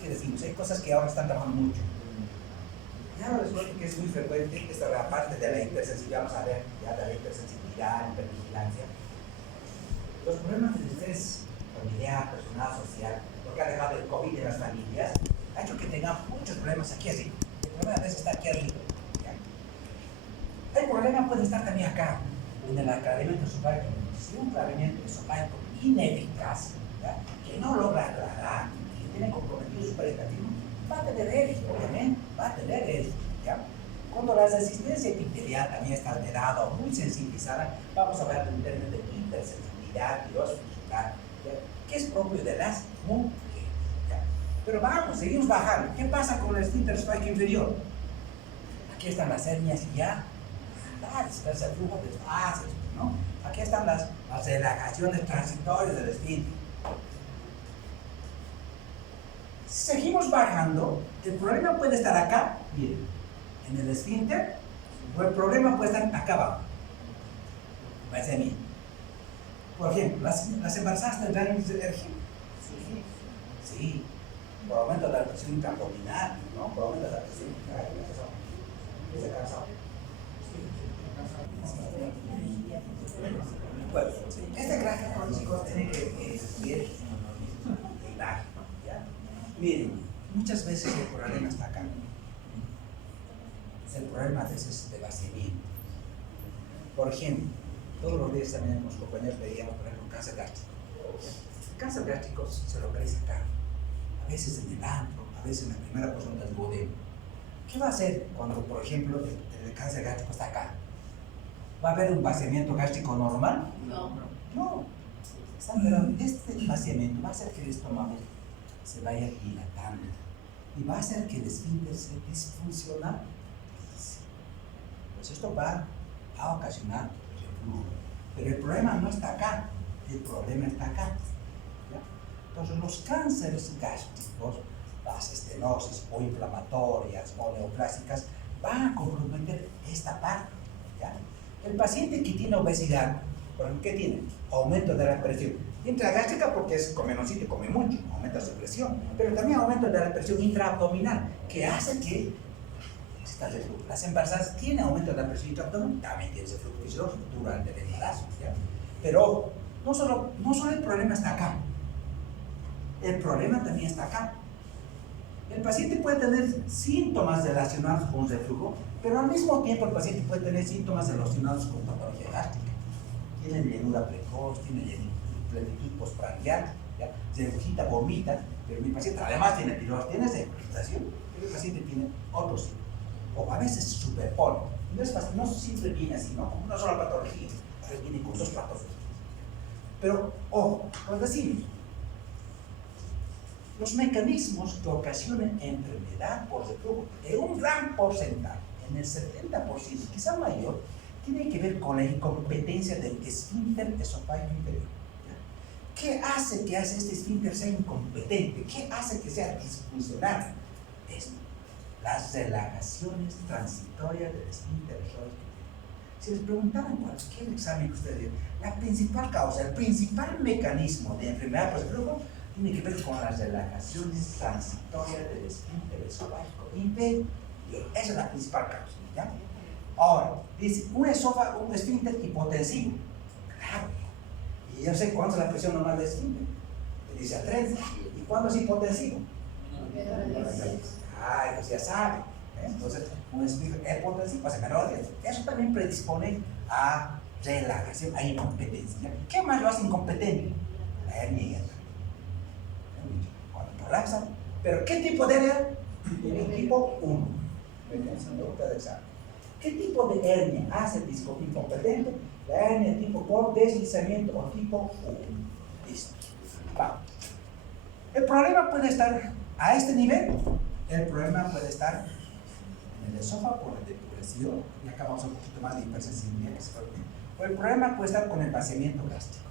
¿Qué decimos? Hay cosas que ahora están trabajando mucho. Ya les cuento que es muy frecuente esta parte de la hipersensibilidad, vamos a ver, ya de la hipersensibilidad, hipervigilancia. Los problemas de estrés familiar, personal, social, lo que ha dejado el COVID en las familias, ha hecho que tengamos muchos problemas aquí arriba. El problema a veces está aquí arriba. ¿Ya? El problema puede estar también acá, en el aclaramiento esofágico. Si un aclaramiento esofágico ineficaz, ¿ya? Que no logra aclarar, que tiene comprometido su peristaltismo, va a tener él, obviamente, va a tener él, ¿ya? Cuando la resistencia epitelial también está alterada o muy sensibilizada, vamos a hablar en términos de hipersensibilidad, pirosidad, que es propio de las mujeres, ¿ya? Pero vamos, seguimos bajando. ¿Qué pasa con el esfínter esofágico inferior? Aquí están las hernias y ya, dispersa el flujo de gases, ¿no? Aquí están las relajaciones transitorias del esfínter. Seguimos bajando, el problema puede estar acá, miren, en el esfínter, o el problema puede estar acá abajo. Parece a mí. Por ejemplo, las embarazadas tendrán energía. Sí, por aumento de la presión intraabdominal, ¿no? Por aumento de la presión intraabdominal. ¿Qué se cansado? Bueno, este gráfico, chicos, tiene que ver la imagen. Miren, muchas veces el problema está acá. El problema a veces es de vaciamiento. Por ejemplo, todos los días también los compañeros veíamos, por ejemplo, cáncer gástrico. El cáncer gástrico se localiza acá, a veces en el antro, a veces en la primera porción del duodeno. ¿Qué va a hacer cuando, por ejemplo, el cáncer gástrico está acá? ¿Va a haber un vaciamiento gástrico normal? No. Pero este vaciamiento va a hacer que el estómago se vaya dilatando y va a hacer que el esfínter se disfuncione. Pues esto va a ocasionar reflujo. Pero el problema no está acá, el problema está acá. ¿Ya? Entonces los cánceres gástricos, las estenosis o inflamatorias o neoplásicas, van a comprometer esta parte. ¿Ya? El paciente que tiene obesidad, por ejemplo, ¿qué tiene? Aumento de la presión intragástrica porque come menosito, come mucho, aumenta su presión, pero también aumento de la presión intraabdominal, que hace que las embarazadas tienen aumento de la presión intraabdominal, también tiene ese flujo fisiológico durante el embarazo, ¿ya? Pero no solo el problema está acá, el problema también está acá. El paciente puede tener síntomas relacionados con reflujo, pero al mismo tiempo el paciente puede tener síntomas relacionados con patología gástrica. Tiene llenura precoz, tiene plenitud postprandial, se regurgita, vomita, pero mi paciente además tiene tiroides, tiene esa regurgitación, pero el paciente tiene otros síntomas. O a veces se superpone. No siempre viene así, ¿no? Como una sola patología, a veces viene con dos patologías. Pero, ojo, pues decimos, los mecanismos que ocasionan enfermedad por reflujo, en un gran porcentaje, en el 70%, quizá mayor, tiene que ver con la incompetencia del esfínter esofágico inferior. ¿Qué hace que este esfínter sea incompetente? ¿Qué hace que sea disfuncional? Esto, las relajaciones transitorias del esfínter esofágico. Si les preguntaran cualquier examen que ustedes dieran, la principal causa, el principal mecanismo de enfermedad por reflujo, tiene que ver con las relajaciones transitorias del esfínter esofágico inferior. Esa es la principal causa, ¿ya? Ahora, dice, un esfínter hipotensivo. Claro. Y yo sé cuánto es la presión normal del esfínter. Dice a 30. ¿Y cuándo es hipotensivo? Pues ya sabe. Entonces, un esfínter hipotensivo, pues menor de 10. Eso también predispone a relajación, a incompetencia. ¿Qué más lo hace incompetente? La hernia. Cuando colapsa. ¿Pero qué tipo de hernia? El tipo 1. ¿Qué tipo de hernia hace el disco incompetente? La hernia tipo por deslizamiento o tipo 1. Listo. Vamos. El problema puede estar a este nivel. El problema puede estar en el esófago por la depuración. Y acá vamos a un poquito más de hipersensibilidad. O el problema puede estar con el vaciamiento gástrico.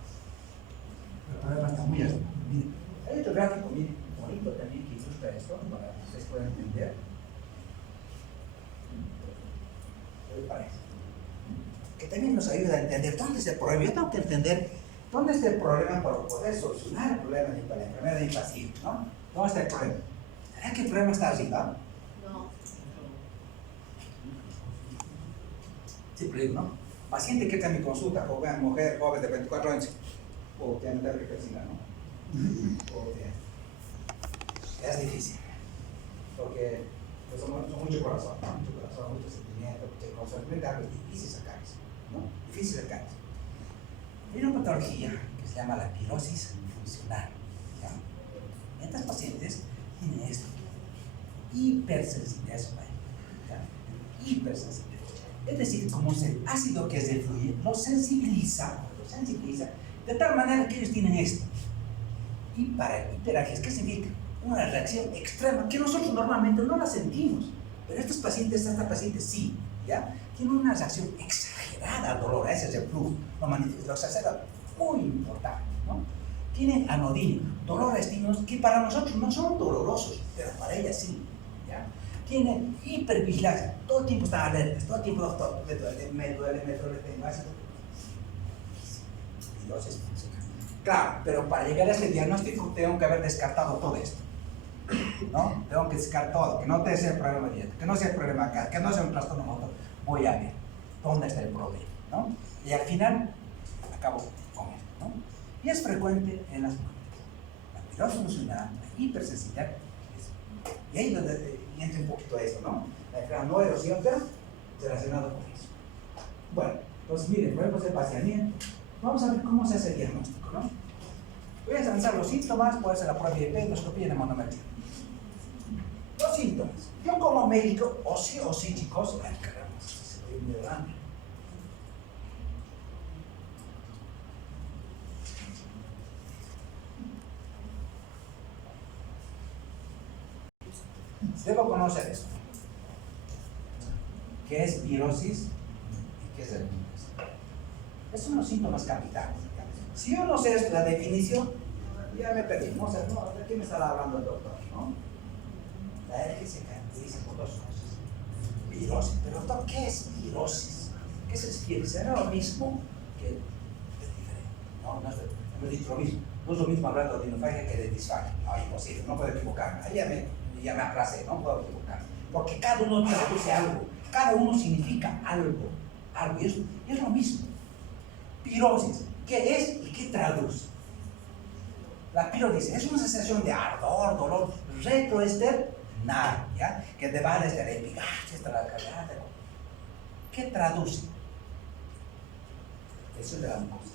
El problema está muy alto. Miren, hay otro gráfico, miren, bonito también que ilustra esto, para que ustedes puedan entender. Que también nos ayuda a entender dónde es el problema. Yo tengo que entender dónde está el problema para poder solucionar el problema de la enfermedad de impaciente, ¿no? ¿Dónde está el problema? ¿Será que el problema está arriba? No. Siempre digo, ¿no? Paciente que está en mi consulta, joven, mujer, joven de 24 años, o tiene una hipertensión, ¿no? Es difícil, porque pues, son mucho corazón, mucho sentimiento, mucha cosa, es difícil sacar eso, ¿no? Difícil sacar eso. Hay una patología que se llama la pirosis funcional, ¿ya? Estas pacientes tienen esto, hipersensibilidad esofágica, hipersensibilidad. Es decir, como el ácido que se fluye lo sensibiliza de tal manera que ellos tienen esto. Y para hiperagias, ¿qué significa? Una reacción extrema que nosotros normalmente no la sentimos, pero esta paciente sí, ¿ya? Tiene una reacción exagerada al dolor, ese es el plus, lo exacerba muy importante, ¿no? Tienen anodina, dolor a estímulos que para nosotros no son dolorosos, pero para ella sí, ¿ya? Tienen hipervigilancia, todo el tiempo están alertas, todo el tiempo, doctor, me duele, tengo ácido. Pirosis funcional. Claro, pero para llegar a este diagnóstico tengo que haber descartado todo esto, ¿no? Tengo que descartar todo, que no sea el problema de dieta, que no sea el problema acá, que no sea un trastorno motor. Voy a ver dónde está el problema, ¿no? Y al final acabo con esto, ¿no? Y es frecuente en las mujeres. La pirosis funcional, la hipersensibilidad, y ahí donde entra un poquito esto, ¿no? La enfermedad no erosión, pero relacionado con eso. Bueno, entonces miren, podemos hacer vaciamiento. Vamos a ver cómo se hace el diagnóstico, ¿no? Voy a lanzar los síntomas, puede ser la prueba de endoscopía y manometría. Los síntomas. Yo como médico, o sí, chicos, ay caramba, se ve muy grande. Debo conocer esto. ¿Qué es pirosis y qué es el pirosis? Esos son los síntomas capitales. Si yo no sé la definición, ya me perdí. No sé, ¿de qué me estará hablando el doctor? ¿No? La hernia se caracteriza por dos cosas. Pirosis. Pero doctor, ¿qué es pirosis? ¿Qué es el ¿Será lo mismo que es diferente? No, hemos dicho lo mismo. No es lo mismo hablar de odinofagia que de disfagia. No, imposible, no puedo equivocarme. Ahí ya me aplacé, no puedo equivocarme. Porque cada uno traduce algo. Cada uno significa algo. Y es lo mismo. Pirosis, ¿qué es y qué traduce? La pirosis es una sensación de ardor, dolor retroesternal, ¿ya? Que te va desde la epigastria hasta la garganta. ¿Qué traduce? Lesión de la mucosa.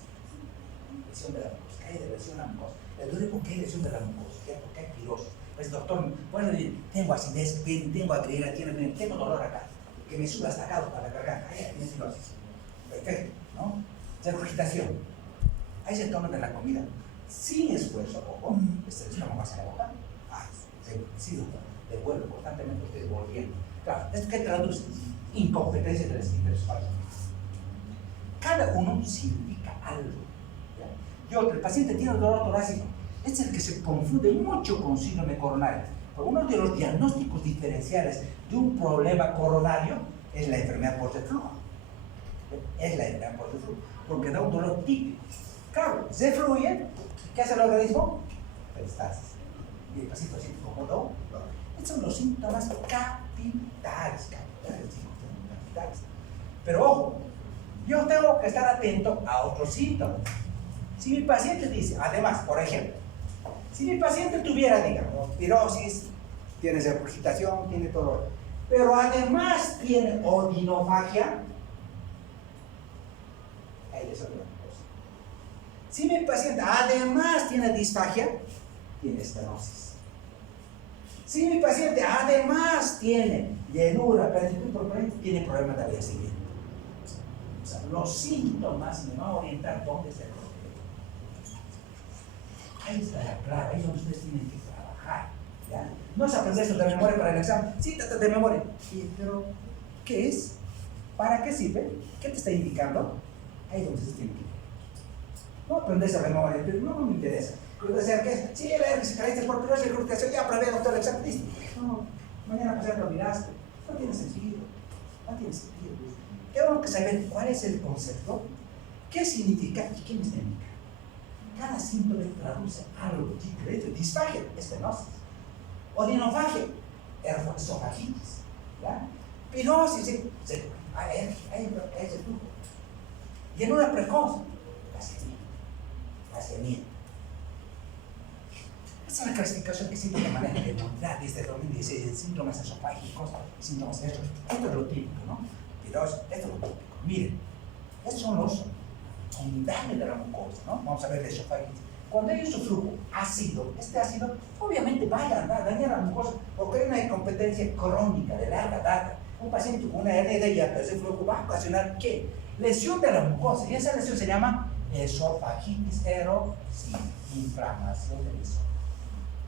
Lesión de la mucosa. ¿Qué hay de lesión de la mucosa? Le duele porque hay lesión de la mucosa, ¿ya? Porque hay pirosis. Pues doctor, bueno, tengo acidez, tengo agrega, tengo dolor acá, que me suba hasta acá para la garganta. Ahí hay pirosis. Perfecto, ¿no? Regurgitación. Hay síntomas de la comida sin esfuerzo o con el estómago hacia la boca. Sí, doctor, devuelve constantemente, usted devolviendo. Claro, ¿esto qué traduce? Incompetencia del esfínter esofágico. Cada uno significa algo, ¿ya? Y otro, el paciente tiene dolor torácico. Es el que se confunde mucho con síndrome coronario. Uno de los diagnósticos diferenciales de un problema coronario es la enfermedad por reflujo. Es la enfermedad por reflujo, porque da un dolor típico. Claro, se fluye, ¿qué hace el organismo? peristalsis. Y el paciente siente como dolor. Estos son los síntomas capitales. Pero ojo, yo tengo que estar atento a otros síntomas. Si mi paciente dice, además, por ejemplo, si mi paciente tuviera, digamos, pirosis, tiene regurgitación, tiene todo, pero además tiene odinofagia, ahí es otra cosa. Si mi paciente además tiene disfagia, tiene estenosis. Si mi paciente además tiene llenura, tiene problemas de envejecimiento. O sea, los síntomas me van a orientar dónde se problema. Ahí está la clave, ahí es donde ustedes tienen que trabajar. ¿Ya? No es aprender esto de memoria para el examen, sí, de memoria. Pero, ¿qué es? ¿Para qué sirve? ¿Qué te está indicando? Ahí es donde se tiene que ir. No aprendes a memoria, pero no me interesa. Pero decir que sí, se caíste por pirosis, recurritación, ya aprendí doctor el examen, listo. No, mañana pasado lo miraste. No tiene sentido. No tiene sentido. Tengo que saber cuál es el concepto, qué significa y qué me está indicando. Cada síntoma traduce algo diferente. Disfagia, estenosis. Odinofagia, esofagitis. Pirosis, es el flujo. Llenura precoz, vaciamiento. Esa es la clasificación que siempre maneja la inmunidad desde 2016, síntomas esofágicos, síntomas de estos. Esto es lo típico, ¿no? Pirosis, esto es lo típico. Miren, estos son los con daño de la mucosa, ¿no? Vamos a ver de esofagitis. Cuando hay un flujo ácido, este ácido obviamente va a dañar la mucosa porque hay una incompetencia crónica de larga data. Un paciente con una hernia de hiato, ese flujo va a ocasionar ¿qué? Lesión de la mucosa, y esa lesión se llama esofagitis erosiva, inflamación del esófago.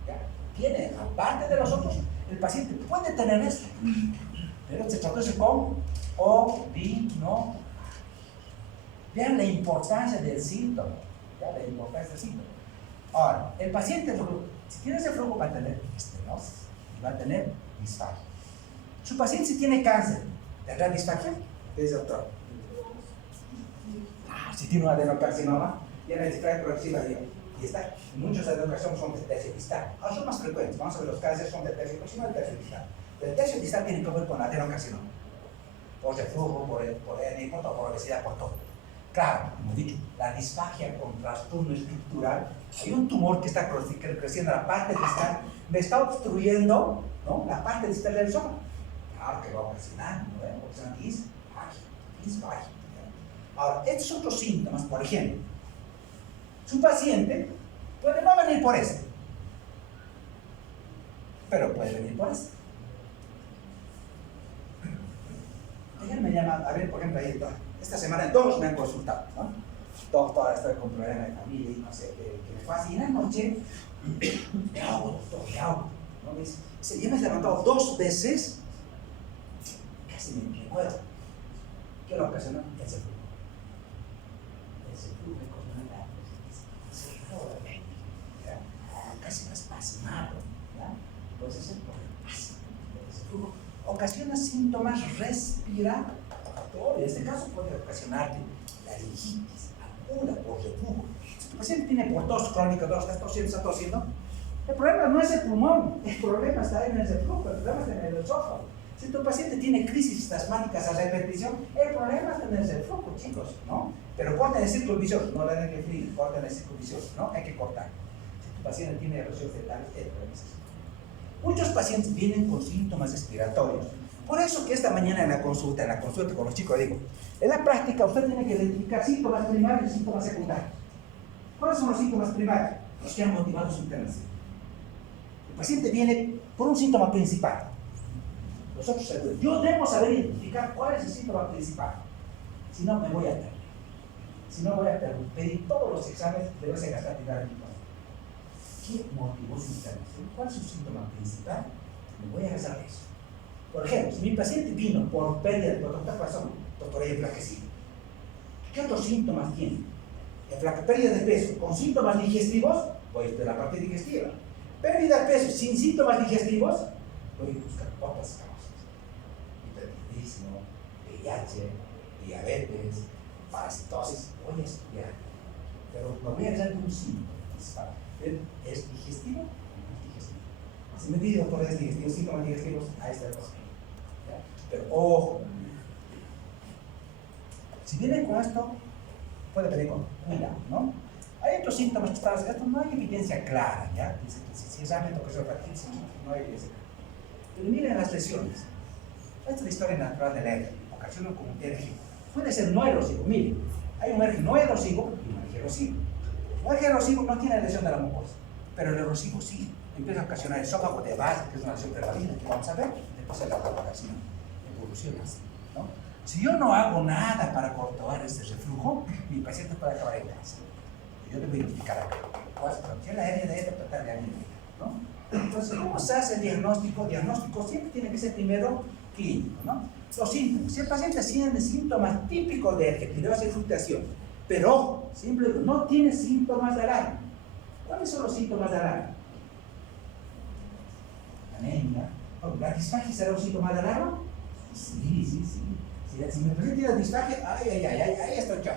¿Ya? Tiene, aparte de los otros, el paciente puede tener esto, pero se traduce con odinofagia. Vean la importancia del síntoma. ¿Ya? La importancia del síntoma. Ahora, el paciente, si tiene ese flujo, va a tener estenosis y va a tener disfagia. Su paciente, si tiene cáncer, ¿tendrá disfagia? ¿Qué dice el doctor? Si tiene un adenocarcinoma, tiene disfagia progresiva y está. Muchos adenocarcinomas son de tercio distal. Ahora son más frecuentes. Vamos a ver, los cánceres son de tercio próximo y tercio distal. El tercio distal tiene que ver con adenocarcinoma. Por reflujo, por hernia, por obesidad, por todo. Claro, como he dicho, la disfagia con trastorno estructural, hay un tumor que está creciendo en la parte distal, me está obstruyendo, ¿no? La parte distal del esófago. Claro que va a ocasionar, ¿no? Ocasionar disfagia. Ahora, estos son otros síntomas, por ejemplo, su paciente puede no venir por esto, pero puede venir por esto. Ayer me llaman, a ver, por ejemplo, ahí esta semana dos me han consultado, ¿no? Doctor, estoy con problemas de familia y no sé qué me pasa. Y en la noche, me hago, doctor, me hago. ¿No? Me dice, ya me he levantado 2 veces, casi me muero. ¿Qué lo ocasionó? Ese flujo. Ese flujo me ocasionó casi más pasmado. Entonces, ese flujo ocasiona síntomas respiratorios. En este caso puede ocasionarte laringitis aguda por reflujo. Si tu paciente tiene por tos crónica, está tosiendo, el problema no es el pulmón, el problema está en el reflujo, el problema está en el esófago. Si tu paciente tiene crisis asmáticas a repetición, el problema está en el reflujo, chicos, ¿no? Pero corten el círculo vicioso, no le den que frío, corten el círculo vicioso, ¿no? Hay que cortar. Si tu paciente tiene erosión fetal, el problema es eso. Muchos pacientes vienen con síntomas respiratorios. Por eso que esta mañana en la consulta con los chicos digo, en la práctica usted tiene que identificar síntomas primarios y síntomas secundarios. ¿Cuáles son los síntomas primarios? Los que han motivado su internación. El paciente viene por un síntoma principal. Nosotros, yo debo saber identificar cuál es el síntoma principal. Si no, me voy a perder. Si no, voy a pedir todos los exámenes, debo ser gastar dinero en mi casa. ¿Qué motivó su internación? ¿Cuál es su síntoma principal? Me voy a rezar eso. Por ejemplo, si mi paciente vino por pérdida de peso, ¿qué pasó? Doctor, hay enflaquecido. ¿Qué otros síntomas tiene? Pérdida de peso con síntomas digestivos, voy de la parte digestiva. Pérdida de peso sin síntomas digestivos, voy a buscar otras causas. Hipertiroidismo, VIH, diabetes, parasitosis, voy a estudiar. Pero me voy a dar un síntoma. ¿Es digestivo o no es digestivo? Si me pide, doctor, ¿es digestivo? Síntomas digestivos, ahí está el paciente. Pero ojo, si viene con esto, puede venir con cuidado, ¿no? Hay otros síntomas que están, esto no hay evidencia clara, ¿ya? Dice que si es realmente que es hepatitis, no hay evidencia clara. Pero miren las lesiones. Esta es la historia natural del ERG, ocasiona como un ERG. Puede ser no erosivo, miren, hay un ERG no erosivo y un ERG erosivo. Un ERG erosivo no tiene lesión de la mucosa, pero el erosivo sí. Empieza a ocasionar esófago de base, que es una lesión prevalente que vamos a ver, después de la propagación, evoluciona así, ¿no? Si yo no hago nada para controlar este reflujo, mi paciente puede acabar en cáncer. Yo debo identificar acá. Si es la hernia de tratar de anemia, ¿no? Entonces, ¿cómo se hace el diagnóstico? Diagnóstico siempre tiene que ser primero clínico, ¿no? Los síntomas. Si el paciente tiene síntomas típicos de herpetilosis y fluctuación, pero ojo, siempre no tiene síntomas de alarma. ¿Cuáles son los síntomas de alarma? Anemia. ¿La disfagia será un síntoma de alarma? Sí. Si me presenta la disfagia, ahí estoy yo.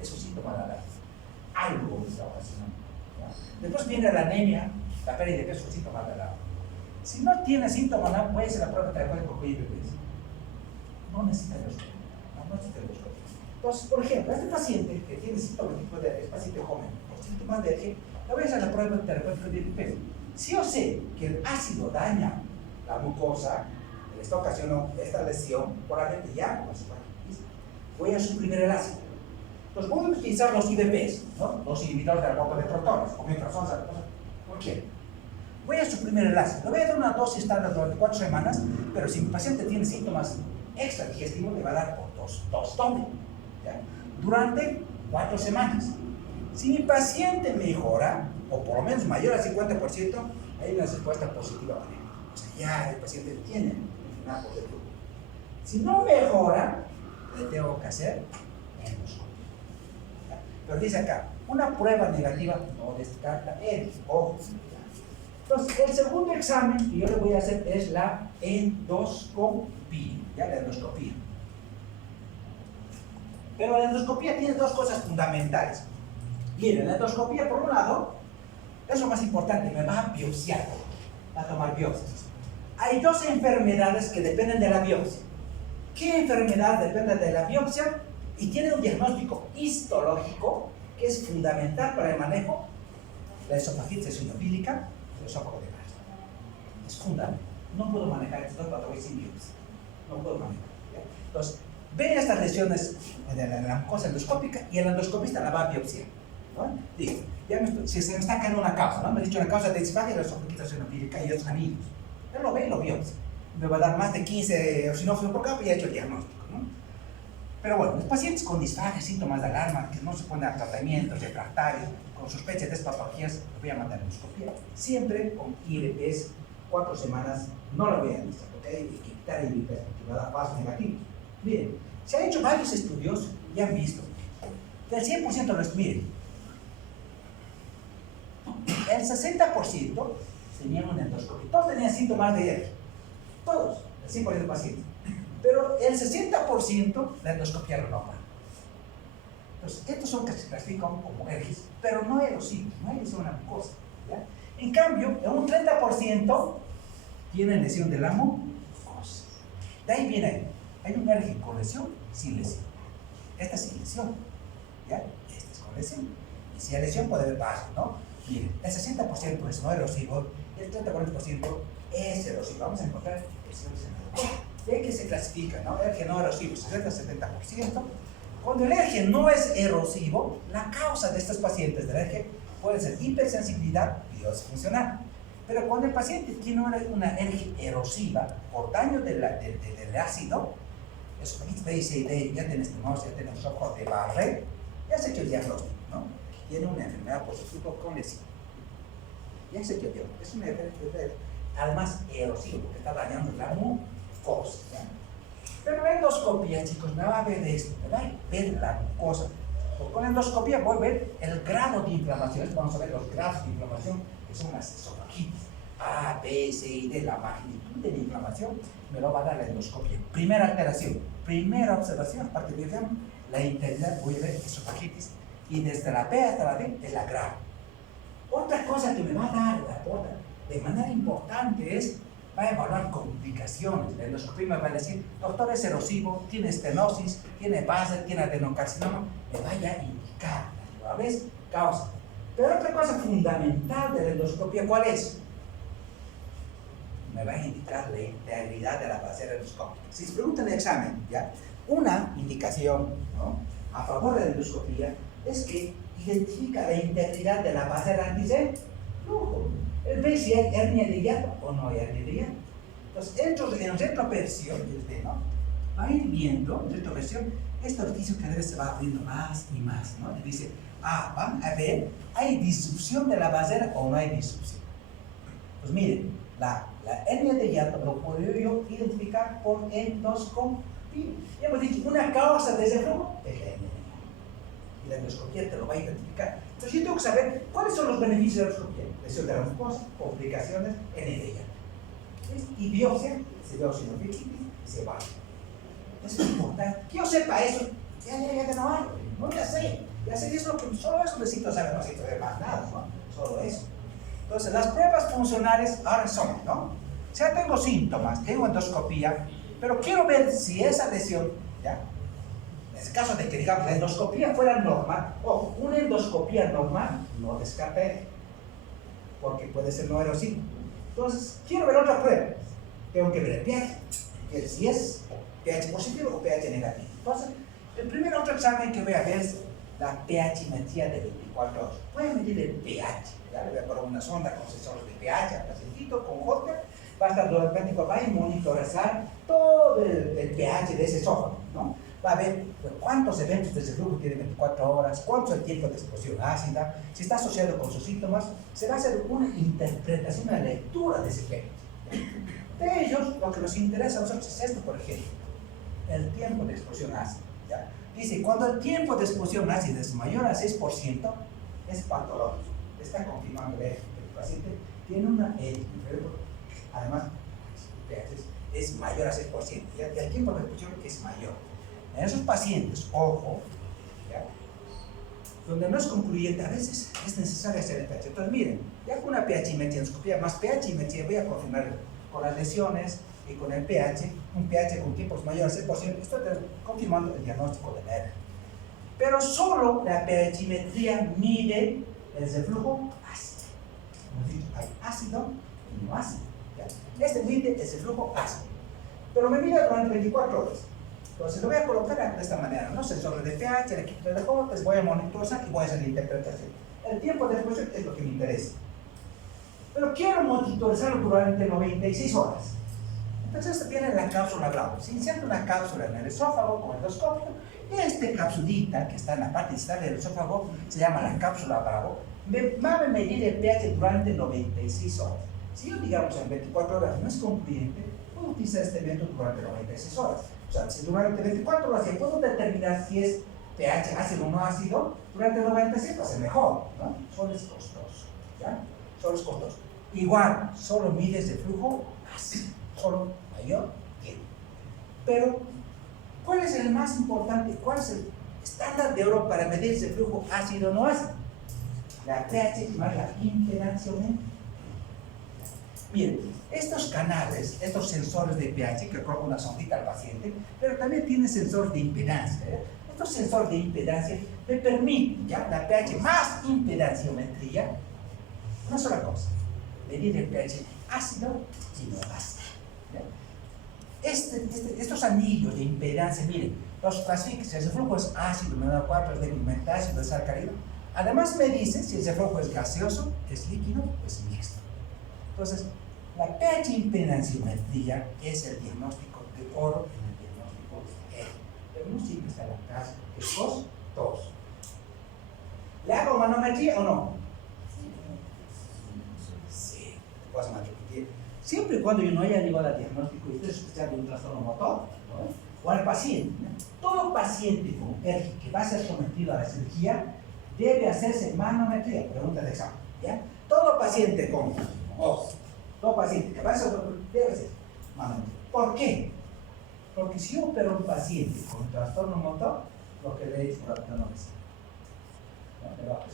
Es un síntoma de alarma. Algo me está ocasionando. Después viene la anemia, la pérdida de peso, síntoma de alarma. Si no tiene síntomas, no puede ser la prueba terapéutica con IPPs. No necesita endoscopia. No necesita endoscopia. Entonces, por ejemplo, este paciente que tiene síntomas tipo de es paciente joven, con síntomas de ERG, le voy a hacer la prueba terapéutica de IPPs. Si yo sé que el ácido daña la mucosa, le está ocasionando esta lesión, probablemente ya con la hepatitis, voy a suprimir el ácido. Entonces voy a utilizar los IBPs, ¿no? Los inhibidores de la bomba de protones, o mitrazones, ¿por qué? Voy a suprimir el ácido. Le voy a dar una dosis estándar durante 4 semanas, pero si mi paciente tiene síntomas extra digestivos, le va a dar por dos doble, ¿ya? Durante 4 semanas. Si mi paciente mejora, o por lo menos mayor al 50%, hay una respuesta positiva para él. O sea, ya el paciente tiene un ajo de flujo. Si no mejora, le tengo que hacer endoscopia. Pero dice acá, una prueba negativa no descarta el ojo. Entonces, el segundo examen que yo le voy a hacer es la endoscopia. ¿Ya? La endoscopia. Pero la endoscopia tiene dos cosas fundamentales. Miren, la endoscopia, por un lado, es lo más importante, me va a biopsiar, va a tomar biopsias. Hay dos enfermedades que dependen de la biopsia. ¿Qué enfermedad depende de la biopsia? Y tiene un diagnóstico histológico que es fundamental para el manejo de la esofagitis eosinofílica y el esófago de base. Es fundamental. No puedo manejar estos dos patologías sin biopsia. No puedo manejar. ¿Ya? Entonces, ven estas lesiones de la mucosa endoscópica y el endoscopista la va a biopsiar, ¿no? Digo, si se me está cayendo una causa, ¿no? Me he dicho una causa de disfagia de la esofagitis eosinofílica y otros anillos. Él lo ve y lo biopsia. Me va a dar más de 15 eosinófilos por capa y ha hecho el diagnóstico, ¿no? Pero bueno, los pacientes con disfagia, síntomas de alarma, que no se ponen a tratamientos refractarios, con sospecha de estas patologías, lo voy a mandar a endoscopia. Siempre con IRPs, 4 semanas, no lo voy a administrar, porque hay que quitar el IRPs, porque va a dar falsos negativos. Miren, se han hecho varios estudios y han visto que el 100% de los, miren, el 60% tenían una endoscopia. Todos tenían síntomas de ERG. Todos, el 100% de pacientes. Pero el 60% la endoscopia renova. Entonces, estos son que se clasifican como ERGs, pero no erosivos, no hay lesión en la mucosa. ¿Ya? En cambio, en un 30% tienen lesión de la mucosa. De ahí viene, hay un ERG con lesión, sin lesión. Esta es sin lesión, ¿ya? Esta es con lesión. Y si hay lesión puede haber baja, ¿no? Miren, el 60% es no erosivo, y el 30-40% es erosivo. Vamos a encontrar lesiones en la mucosa. De que se clasifica, ¿no? ERG no erosivo, 60-70%. Cuando el ERG no es erosivo, la causa de estos pacientes del ERG puede ser hipersensibilidad y biosis funcional. Pero cuando el paciente tiene una ERG erosiva por daño del ácido, esophagitis B y C y D, ya tiene estenosis, ya tiene esófago de Barré, ya se ha hecho el diagnóstico, ¿no? Tiene una enfermedad por su flujo con lesión. Ya se ha hecho el diagnóstico. Es una enfermedad además erosiva, porque está dañando la mucosa. Pero la endoscopia, chicos, me va a ver esto, me va a ver la mucosa. Con la endoscopia voy a ver el grado de inflamación. Vamos a ver los grados de inflamación, que son las esofagitis A, B, C y D. La magnitud de la inflamación me lo va a dar la endoscopia. Primera alteración, primera observación, aparte de la integridad, voy a ver esofagitis. Y desde la B hasta la D es la grado. Otra cosa que me va a dar la aporta de manera importante es, va a evaluar complicaciones. La endoscopía me va a decir, doctor, es erosivo, tiene estenosis, tiene base, tiene adenocarcinoma, me vaya a indicar, a veces, causa. Pero otra cosa fundamental de la endoscopía, ¿cuál es? Me va a indicar la integridad de la pasera endoscópica. Si se pregunta en el examen, ¿ya? Una indicación, ¿no?, a favor de la endoscopía es que identifica la integridad de la pasera antiflujo. Él ve si hay hernia de hiato o no hay hernia de hiato. Entonces, en retroversión, ¿no?, va a ir viendo, en retroversión, este orificio cada vez se va abriendo más y más, ¿no? Y dice, van a ver, ¿hay disrupción de la pasera o no hay disrupción? Pues miren, la hernia de hiato lo puedo yo identificar por endoscopía. Ya hemos dicho, una causa de ese flujo es la hernia de hiato. Y la endoscopía te lo va a identificar. Entonces yo tengo que saber cuáles son los beneficios de la endoscopía. Lesión de la mucosa, complicaciones, hernia de hiato. Y biopsia, se ve eosinofilia y se va. Eso es importante. Que yo sepa eso, ya no hay. No, ya sé eso, solo eso necesito saber, no necesito saber más nada, ¿no? Solo eso. Entonces, las pruebas funcionales ahora son, ¿no? Ya tengo síntomas, tengo endoscopía, pero quiero ver si esa lesión, ¿ya? En el caso de que, digamos, la endoscopía fuera normal, o una endoscopía normal, no descarté, porque puede ser no erosivo. Entonces, quiero ver otra prueba. Tengo que ver el pH, que si es pH positivo o pH negativo. Entonces, el primer otro examen que voy a ver es la pHimetría de 24 horas. Voy a medir el pH. Ya le voy a poner una sonda con sensores de pH al pacientito, con Holter. Va a estar durante 24 horas y monitorizar todo el pH de ese esófago, ¿no? Va a ver cuántos eventos de ese flujo tiene 24 horas, cuánto es el tiempo de exposición ácida, si está asociado con sus síntomas. Se va a hacer una interpretación, una lectura de ese pH. De ellos, lo que nos interesa a nosotros es esto, por ejemplo, el tiempo de exposición ácida, ¿ya? Dice, cuando el tiempo de exposición ácida es mayor al 6%, es patológico. Está confirmando que el paciente tiene una además, es mayor al 6%, y el tiempo de exposición es mayor. En esos pacientes, ojo, ¿ya?, donde no es concluyente, a veces es necesario hacer el pH. Entonces, miren, ya con una pHimetría, endoscopía más pHimetría, voy a confirmar con las lesiones y con el pH, un pH con tiempos mayores al 6%, estoy confirmando el diagnóstico de la hernia. Pero solo la pHimetría mide el reflujo ácido. Hemos dicho, hay ácido y no ácido, ¿ya? Este mide el reflujo ácido, pero me mide durante 24 horas. Entonces lo voy a colocar de esta manera, ¿no? Sensor de pH, el equipo de Holter, voy a monitorizar y voy a hacer la interpretación. El tiempo de exposición es lo que me interesa. Pero quiero monitorizarlo durante 96 horas. Entonces viene la cápsula Bravo. Se inserta una cápsula en el esófago con endoscopio. Esta capsulita que está en la parte distal del esófago se llama la cápsula Bravo. Va a medir el pH durante 96 horas. Si yo, digamos, en 24 horas no es concluyente, puedo utilizar este método durante 96 horas. O sea, si durante 24 horas ya puedo determinar si es pH ácido o no ácido, durante 96 va a ser mejor, ¿no? Solo es costoso, ¿ya? Solo es costoso. Igual, solo mides el flujo ácido, solo mayor tiempo. Pero, ¿cuál es el más importante? ¿Cuál es el estándar de oro para medir ese flujo ácido o no ácido? La pH más la impedancia. Miren, estos canales, estos sensores de pH, que colocan una sondita al paciente, pero también tienen sensor de impedancia, ¿eh? Estos sensores de impedancia me permiten, ¿ya?, la pH más impedanciometría, una sola cosa, medir el pH ácido y no ácido, ¿ya? Estos anillos de impedancia, miren, los clasifican si el flujo es ácido, menor 4, es de pigmentación, es alcalino. Además me dice si ese flujo es gaseoso, es líquido o es mixto. Entonces, la pH impedanciometría es el diagnóstico de oro en el diagnóstico de hernia. Pero no siempre está la casa, es costoso. ¿Le hago manometría o no? Sí, vas a manometría. Siempre y cuando yo no haya llegado al diagnóstico y usted es especial de un trastorno motor, ¿no?, o al paciente, ¿no?, todo paciente con hernia que va a ser sometido a la cirugía debe hacerse manometría, pregunta de examen, ¿ya? Todo paciente con todo paciente que va a ser debe ser manometría. ¿Por qué? Porque si yo opero a un paciente con trastorno motor, lo que le dice por la no es.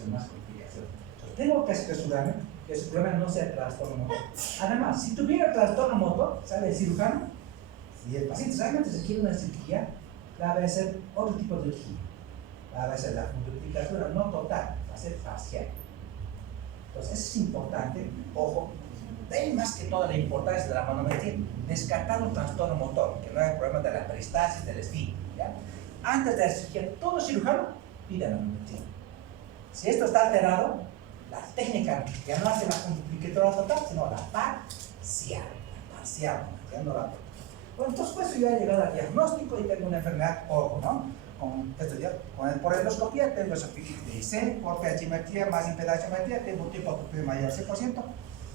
es más complicación. Entonces, tengo que asegurarme que su problema no sea trastorno motor. Además, si tuviera trastorno motor, ¿sabe el cirujano? Si el paciente realmente se quiere una cirugía, va a ser otro tipo de cirugía. Va a ser la multiplicatura no total, va a ser parcial. Entonces, eso es importante, ojo, de ahí más que toda la importancia de la manometría, descartar un trastorno motor, que no haya problema de la peristalsis, del esfínter, ¿ya? Antes de la cirugía, todo cirujano pide la manometría. Si esto está alterado, la técnica ya no hace la multiplicadora total, sino la parcial, ya no la total. Bueno, entonces, pues yo ya he llegado al diagnóstico y tengo una enfermedad, ojo, ¿no? Por endoscopía tengo esos piquitos de IC, por pHimetría más impedaciometría, tengo un tipo de mayor 100%,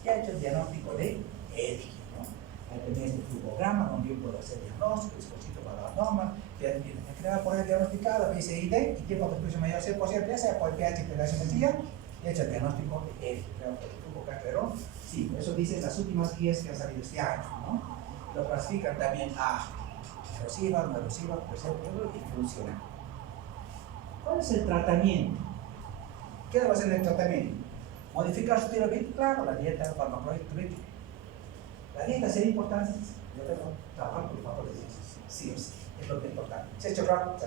y he hecho el diagnóstico de EDI, ¿no? Ahí tenía este flujograma donde yo puedo hacer diagnóstico, dispositivo para la norma, he creado por el diagnosticado, PCID, y tiempo de expresión mayor 100%, ya sea por pH impedaciometría, he hecho el diagnóstico de EDI, creo que el flujo Caclerón, sí, eso dicen las últimas guías que han salido este año, ¿no? Lo clasifican también a erosiva, no erosiva, perceptible y funcional. ¿Cuál es el tratamiento? ¿Qué debe hacer en el tratamiento? ¿Modificar su estilo de vida? Claro, la dieta farmacológica. La dieta sería importante. Yo tengo trabajar con los factores de sí o sí. Es lo que es importante. Si es chocolate,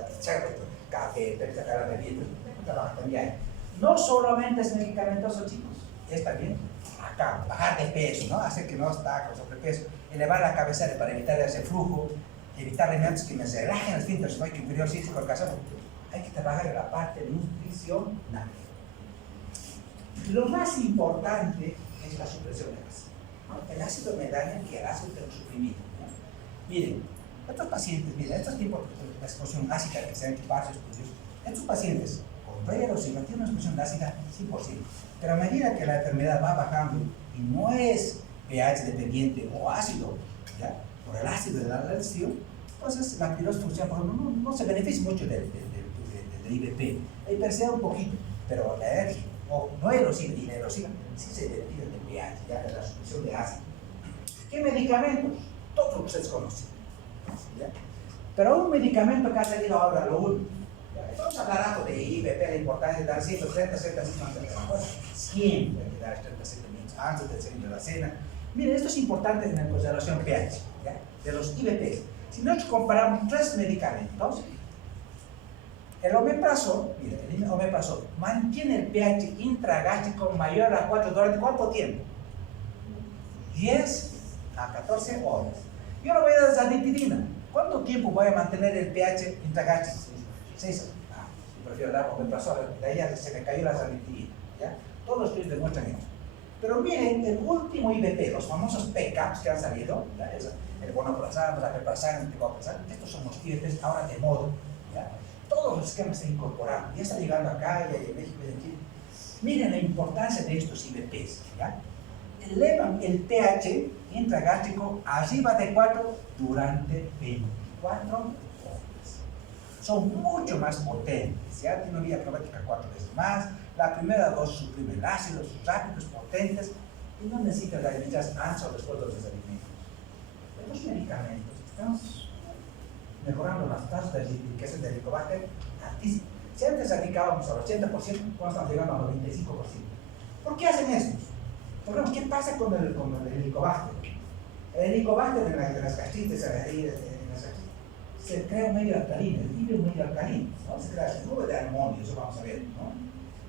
café, sacar bebidas, trabajar también. No solamente es medicamentoso, chicos, es también acá, bajar de peso, ¿no? Hacer que no está con sobrepeso, elevar la cabecera para evitar ese flujo, evitar elementos que me relajen el esfínter inferior cístico del casero. Hay que trabajar en la parte nutricional. Lo más importante es la supresión del ácido. El ácido me daña y el ácido tengo suprimido, ¿no? Miren, estos pacientes, miren, estos tipos de exposición ácida que se han hecho varios estudios, estos pacientes con preerosiva tienen una exposición ácida 100%, pero a medida que la enfermedad va bajando y no es pH dependiente o ácido, ¿ya? Por el ácido de la lesión, entonces la pirosis funciona, no se beneficia mucho del IBP, persea un poquito, pero la alergia, o no erosiva y la erosiva, sí se beneficia del pH, ya de la supresión de ácido. ¿Qué medicamentos? Todos los que ustedes conocen, ¿ya? Pero un medicamento que ha salido ahora, lo último, estamos hablando de IBP, la importancia de dar 130, 135 antes de la cena, siempre hay que dar 37 minutos antes del seguimiento de la cena. Miren, esto es importante en la consideración pH, ¿ya? De los IBPs. Si nosotros comparamos tres medicamentos, el omeprazol, miren, el omeprazol mantiene el pH intragástrico mayor a 4 durante ¿cuánto tiempo? 10 a 14 horas. Yo le voy a dar zanitidina. ¿Cuánto tiempo voy a mantener el pH intragástrico? 6 horas. Yo prefiero dar omeprazol, de ahí ya se me cayó la zanitidina, ¿ya? Todos los estudios demuestran esto. Pero miren, el último IBP, los famosos PCAPs que han salido, ¿ya? El vonoprazan, la peprazan, el ticoprozan, estos son los IBPs ahora de moda, ¿ya? Todos los esquemas se están incorporando, ya está llegando acá, y en México y en Chile. Miren la importancia de estos IBPs, ¿ya? Elevan el pH intragástrico arriba de 4 durante 24 horas. Son mucho más potentes, ya tiene una vía probática 4 veces más. La primera dosis suprime el ácido, son rápidos, potentes, y no necesitan alimentarse antes o después de los alimentos. Los medicamentos, estamos mejorando las tasas de liquidez del Helicobacter altísimas. Si antes aplicábamos al 80%, ahora estamos llegando al 95%. ¿Por qué hacen esto? Porque, ¿qué pasa con el Helicobacter? El Helicobacter en las gastritis, se crea un medio alcalino, el hilo es un medio alcalino, ¿no? Se crea una nube de amonio, eso vamos a ver, ¿no?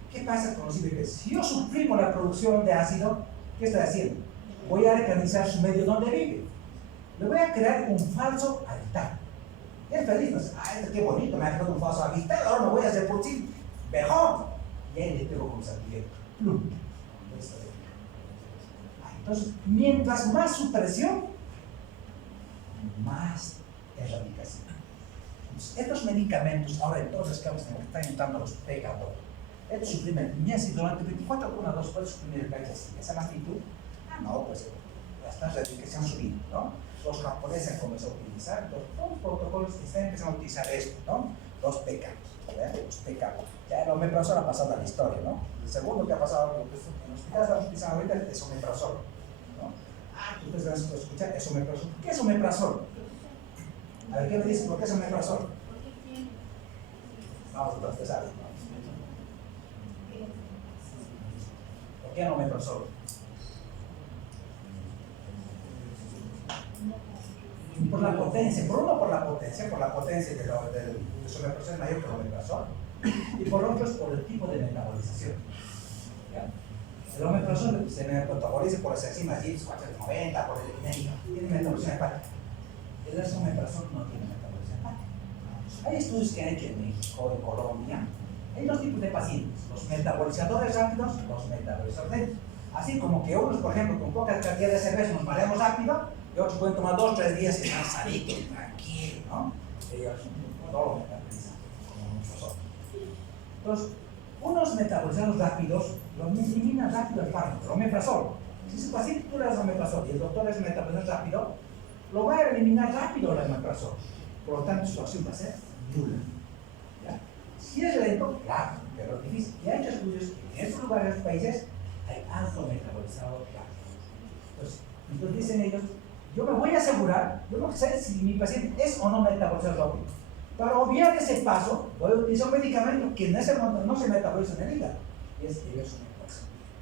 ¿Qué pasa con los IBPs? Si yo suprimo la producción de ácido, ¿qué estoy haciendo? Voy a alcalinizar su medio donde vive. Le voy a crear un falso hábitat. Y es feliz, ¿no? Qué bonito, me ha creado un falso hábitat, ahora me voy a hacer por sí mejor. Y ahí le pego con salpillero. Plum. Entonces, mientras más supresión, más erradicación. Entonces, estos medicamentos, ahora en todos los casos están entrando los PK2. Estos suprimen, mira, si durante 24 con una dos puedes suprimir el pH así, esa magnitud, no, pues las tasas de que se han subido, ¿no? Los japoneses han comenzado a utilizar, todos los protocolos están empezando a utilizar esto, ¿no? Los PK, ¿verdad? Los PK. Ya el omeprazol ha pasado a la historia, ¿no? El segundo que ha pasado en los hospitales estamos utilizando ahorita es omeprazol, ¿no? Ustedes van a escuchar, es omeprazol. ¿Qué es omeprazol? A ver, ¿qué me dicen? ¿Por qué es omeprazol? Vamos a empezar, ¿no? ¿Por qué omeprazol? Por la potencia, por uno por la potencia del omeprazol es mayor que el omeprazol, y por otro es por el tipo de metabolización. ¿Ya? El omeprazol se metaboliza por las enzimas GIPS 490, por el epinérico, tiene metabolización hepática. El omeprazol no tiene metabolización hepática. Hay estudios que han hecho en México, en Colombia. Hay dos tipos de pacientes, los metabolizadores rápidos y los metabolizadores lentos. Así como que unos, por ejemplo, con poca cantidad de cerveza nos mareamos rápido, y otros pueden tomar 2 o 3 días y están sanitos, tranquilos, ¿no? Ellos no lo metabolizan como nosotros. Entonces, unos metabolizados rápidos lo eliminan rápido el fármaco, el omeprazol. Si su paciente tú le das omeprazol y el doctor es metabolizado rápido, lo va a eliminar rápido el omeprazol. Por lo tanto, su acción va a ser nula. ¿Ya? Si es lento, claro, pero es difícil. Y hay estudios que en estos lugares, en estos países, hay alto metabolizado rápido. Entonces dicen ellos, yo me voy a asegurar, yo no sé si mi paciente es o no metabolizado rápido. Para obviar ese paso, voy a utilizar un medicamento que en ese momento no se metaboliza en el hígado. Y es que ellos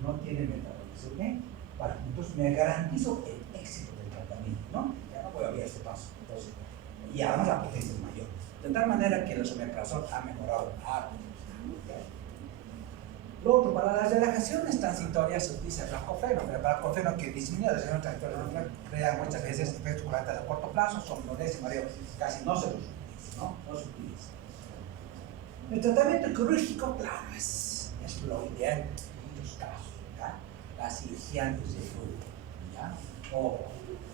no tienen metabolización bien. Vale, entonces me garantizo el éxito del tratamiento, ¿no? Ya no voy a obviar ese paso. Entonces, y además la potencia es mayor. De tal manera que el omeprazol ha mejorado algo. Lo otro, para las relajaciones transitorias se utiliza el bracofeno, pero el bracofeno que disminuye las relajaciones transitorias crea muchas veces efectos colaterales a corto plazo, somnolencia y mareo, casi no se los utiliza, ¿no? No se utiliza. El tratamiento quirúrgico, claro, es lo ideal en muchos casos, ¿ya? La cirugía antes de ¿ya? O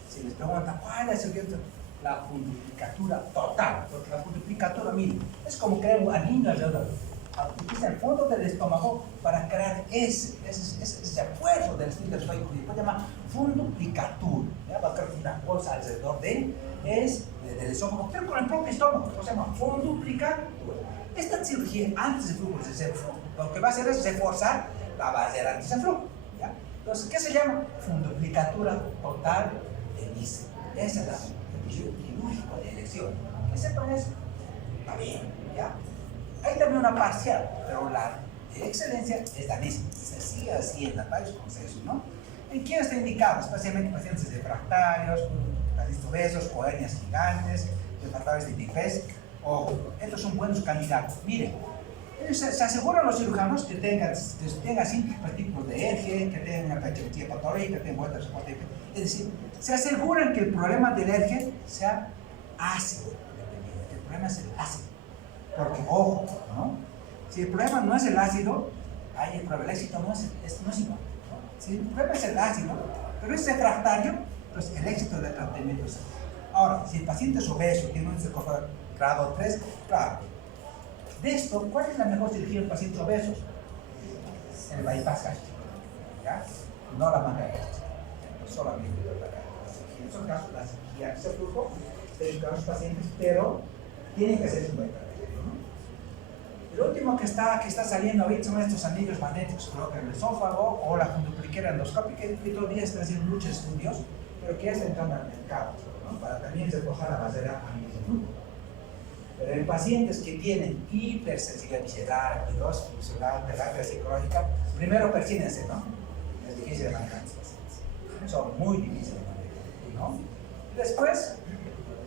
si les preguntan, ¿cuál es el viento? La funduplicatura total, porque la funduplicatura, miren, es como crear un anillo alrededor. Utiliza el fondo del estómago para crear ese refuerzo del esfínter esofágico, que se llama funduplicatura. Va a crear una bolsa alrededor de él, del esófago, pero con el propio estómago, se llama funduplicatura. Esta cirugía antes de flujo, lo que va a hacer es reforzar la barrera antirreflujo. Entonces, ¿qué se llama? Funduplicatura total de Nice. Esa es la quirúrgica de elección. ¿Qué sepan eso? Está bien, ¿ya? Hay también una parcial, pero la de excelencia es la misma. Se sigue así en varios procesos, ¿no? ¿En quién está indicado? Especialmente pacientes refractarios, pacientes obesos, con hernias gigantes, refractarios de Pipes. Ojo, estos son buenos candidatos. Miren, se aseguran los cirujanos que tengan síntomas típicos de ERGE, que tengan hipertensión patológica, que tengan vuelta de soporte. Es decir, se aseguran que el problema del ERGE sea ácido, que el problema es el ácido. Porque, ojo, ¿no? Si el problema no es el ácido, el éxito no es igual, ¿no? Si el problema es el ácido, pero es refractario, pues el éxito del tratamiento es. Ahora, si el paciente es obeso, tiene un sarcófago grado 3, claro. De esto, ¿cuál es la mejor cirugía en pacientes obesos? El bypass gástrico, ¿ya? No la manga gástrica, solamente la gástrica. En esos casos, la cirugía se flujo de los pacientes, pero tienen que hacerse un bypass. El último que está saliendo ahorita son estos anillos magnéticos que colocan en el esófago o la fundupliquera endoscópica, que todavía están haciendo muchos estudios, pero que ya está entrando al mercado, ¿no? Para también reforzar la barrera antirreflujo. Pero en pacientes que tienen hipersensibilidad visceral, fibrosis funcional, terapia psicológica, primero persínense, ¿no? Es difícil de manejar estos pacientes. Son muy difíciles de manejar, ¿no? Y después,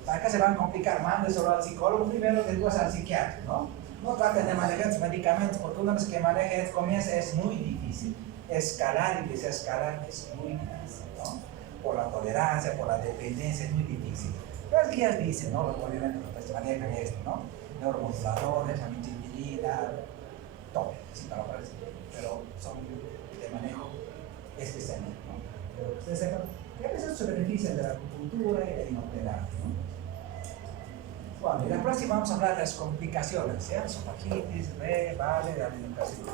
acá se van a complicar, mándeselo al psicólogo primero, después al psiquiatra, ¿no? No traten de manejar sus medicamentos, porque una vez que manejes, comienza, es muy difícil. Escalar y desescalar es muy difícil, ¿no? Por la tolerancia, por la dependencia, es muy difícil. Las guías dicen, ¿no? Los movimientos pues, manejan esto, ¿no? Neuromoduladores, amitriptilina, todo, sí, para parecer. Pero son de manejo especialmente, ¿no? Pero ustedes sepan que a veces se benefician de la acupuntura y de la hipnoterapia, ¿no? Bueno, y la próxima vamos a hablar de las complicaciones, ¿ya? Esofagitis, vale, de alimentación.